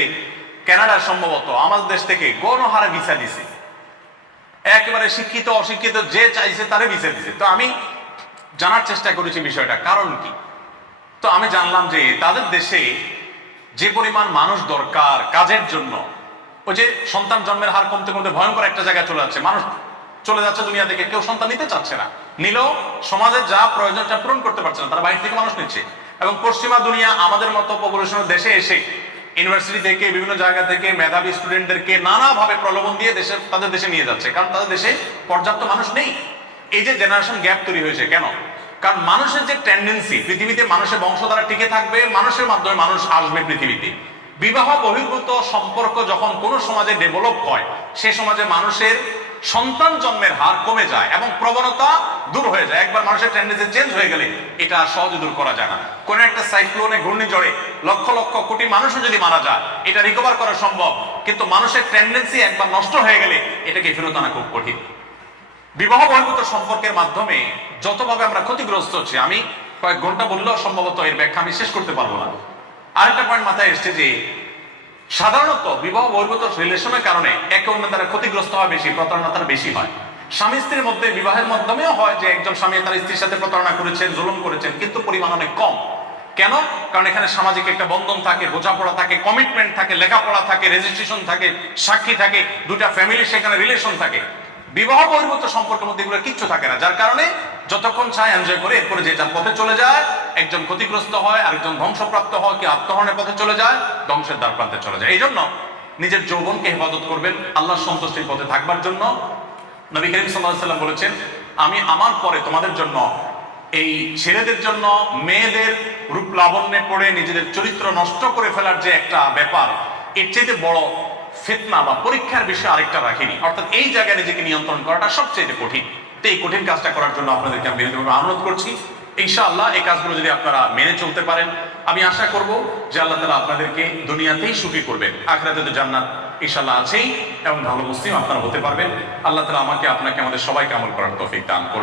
কানাডা সম্ভবত আমাদের দেশ থেকে গণহারে ভিসা দিছে, একেবারে শিক্ষিত অশিক্ষিত যে চাইছে তারে ভিসা দিছে। তো আমি জানার চেষ্টা করেছি বিষয়টা কারণ কি। তো আমি জানলাম যে তাদের দেশে যে পরিমাণ মানুষ দরকার কাজের জন্য, ওই যে সন্তান জন্মের হার কমতে কমতে ভয়ঙ্কর একটা জায়গায় চলে যাচ্ছে, মানুষ চলে যাচ্ছে দুনিয়া থেকে, কেউ সন্তান নিতে চাচ্ছে না, নিলেও সমাজে যা প্রয়োজনটা পূরণ করতে পারছে না, তারা বাইরে থেকে মানুষ নিচ্ছে। এবং পশ্চিমা দুনিয়া আমাদের মতো পপুলেশনের দেশে এসে ইউনিভার্সিটি থেকে বিভিন্ন জায়গা থেকে মেধাবী স্টুডেন্টদেরকে নানাভাবে প্রলোভন দিয়ে তাদের দেশে নিয়ে যাচ্ছে, কারণ তাদের দেশে পর্যাপ্ত মানুষ নেই। এই যে জেনারেশন গ্যাপ তৈরি হয়েছে কেন? কারণ মানুষের যে টেন্ডেন্সি, পৃথিবীতে মানুষের বংশধারা টিকে থাকবে, মানুষের মাধ্যমে মানুষ আসবে পৃথিবীতে। বিবাহ বহির্ভূত সম্পর্ক যখন কোনো সমাজে ডেভেলপ হয়, সে সমাজে মানুষের সন্তান জন্মের হার কমে যায় এবং প্রবণতা দূর হয়ে যায়। একবার মানুষের টেন্ডেন্সি চেঞ্জ হয়ে গেলে এটা আর সহজে দূর করা যায় না। কোন একটা সাইক্লোনে, ঘূর্ণিঝড়ে লক্ষ লক্ষ কোটি মানুষও যদি মারা যায়, এটা রিকভার করা সম্ভব, কিন্তু মানুষের টেন্ডেন্সি একবার নষ্ট হয়ে গেলে এটাকে ফেরত আনা খুব কঠিন। বিবাহ বহির্ভূত সম্পর্কের মাধ্যমে যতভাবে আমরা ক্ষতিগ্রস্ত হচ্ছি, আমি কয়েক ঘন্টা বললেও সম্ভবত এর ব্যাখ্যা আমি শেষ করতে পারবো না। আরেকটা পয়েন্ট মাথায় এসছে যে সাধারণত বিবাহ বহির্ভূত রিলেশনের কারণে একে অন্য দ্বারা ক্ষতিগ্রস্ত হয় বেশি, প্রতারণা তার বেশি হয়। স্বামী স্ত্রীর মধ্যে বিবাহের মাধ্যমেও হয় যে একজন স্বামী তার স্ত্রীর সাথে প্রতারণা করেছেন, জুলুম করেছেন, কিন্তু পরিমাণ অনেক কম। কেন? কারণ এখানে সামাজিক একটা বন্ধন থাকে, বোঝাপড়া থাকে, কমিটমেন্ট থাকে, লেখাপড়া থাকে, রেজিস্ট্রেশন থাকে, সাক্ষী থাকে, দুটা ফ্যামিলি সেখানে রিলেশন থাকে। বিবাহ বহির্ভূত সম্পর্কের মধ্যে এগুলো কিচ্ছু থাকে না, যার কারণে যতক্ষণ চায় এনজয় করে, এরপরে যে যার পথে চলে যায়, একজন ক্ষতিগ্রস্ত হয়, আরেকজন ধ্বংসপ্রাপ্ত হয়, কি আত্মহরণের পথে চলে যায়, ধ্বংসের দ্বার প্রান্তে চলে যায়। এই জন্য নিজের যৌবনকে হেফাজত করবেন আল্লাহর সন্তুষ্টির পথে থাকবার জন্য। নবী করিম সাল্লাল্লাহু আলাইহি ওয়াসাল্লাম বলেছেন, আমি আমার পরে তোমাদের জন্য, এই ছেলেদের জন্য মেয়েদের রূপ লাবণ্যে পড়ে নিজেদের চরিত্র নষ্ট করে ফেলার যে একটা ব্যাপার, এর চাইতে বড় ফিতনা বা পরীক্ষার বিষয় আরেকটা রাখিনি। অর্থাৎ এই জায়গায় নিজেকে নিয়ন্ত্রণ করাটা সবচেয়ে কঠিন। তো এই কঠিন কাজটা করার জন্য আপনাদেরকে আমি বিনীতভাবে অনুরোধ করছি। ইনশাআল্লাহ এই কাজগুলো যদি আপনারা মেনে চলতে পারেন, আমি আশা করব যে আল্লাহ তাআলা আপনাদেরকে দুনিয়াতেই সুখী করবেন, আখিরাতে তো জান্নাত ইনশাআল্লাহ আছেই, এবং ভালো মুসলিম আপনারা হতে পারবেন। আল্লাহ তাআলা আমাকে, আপনাকে, আমাদের সবাইকে আমল করার তৌফিক দান করুন।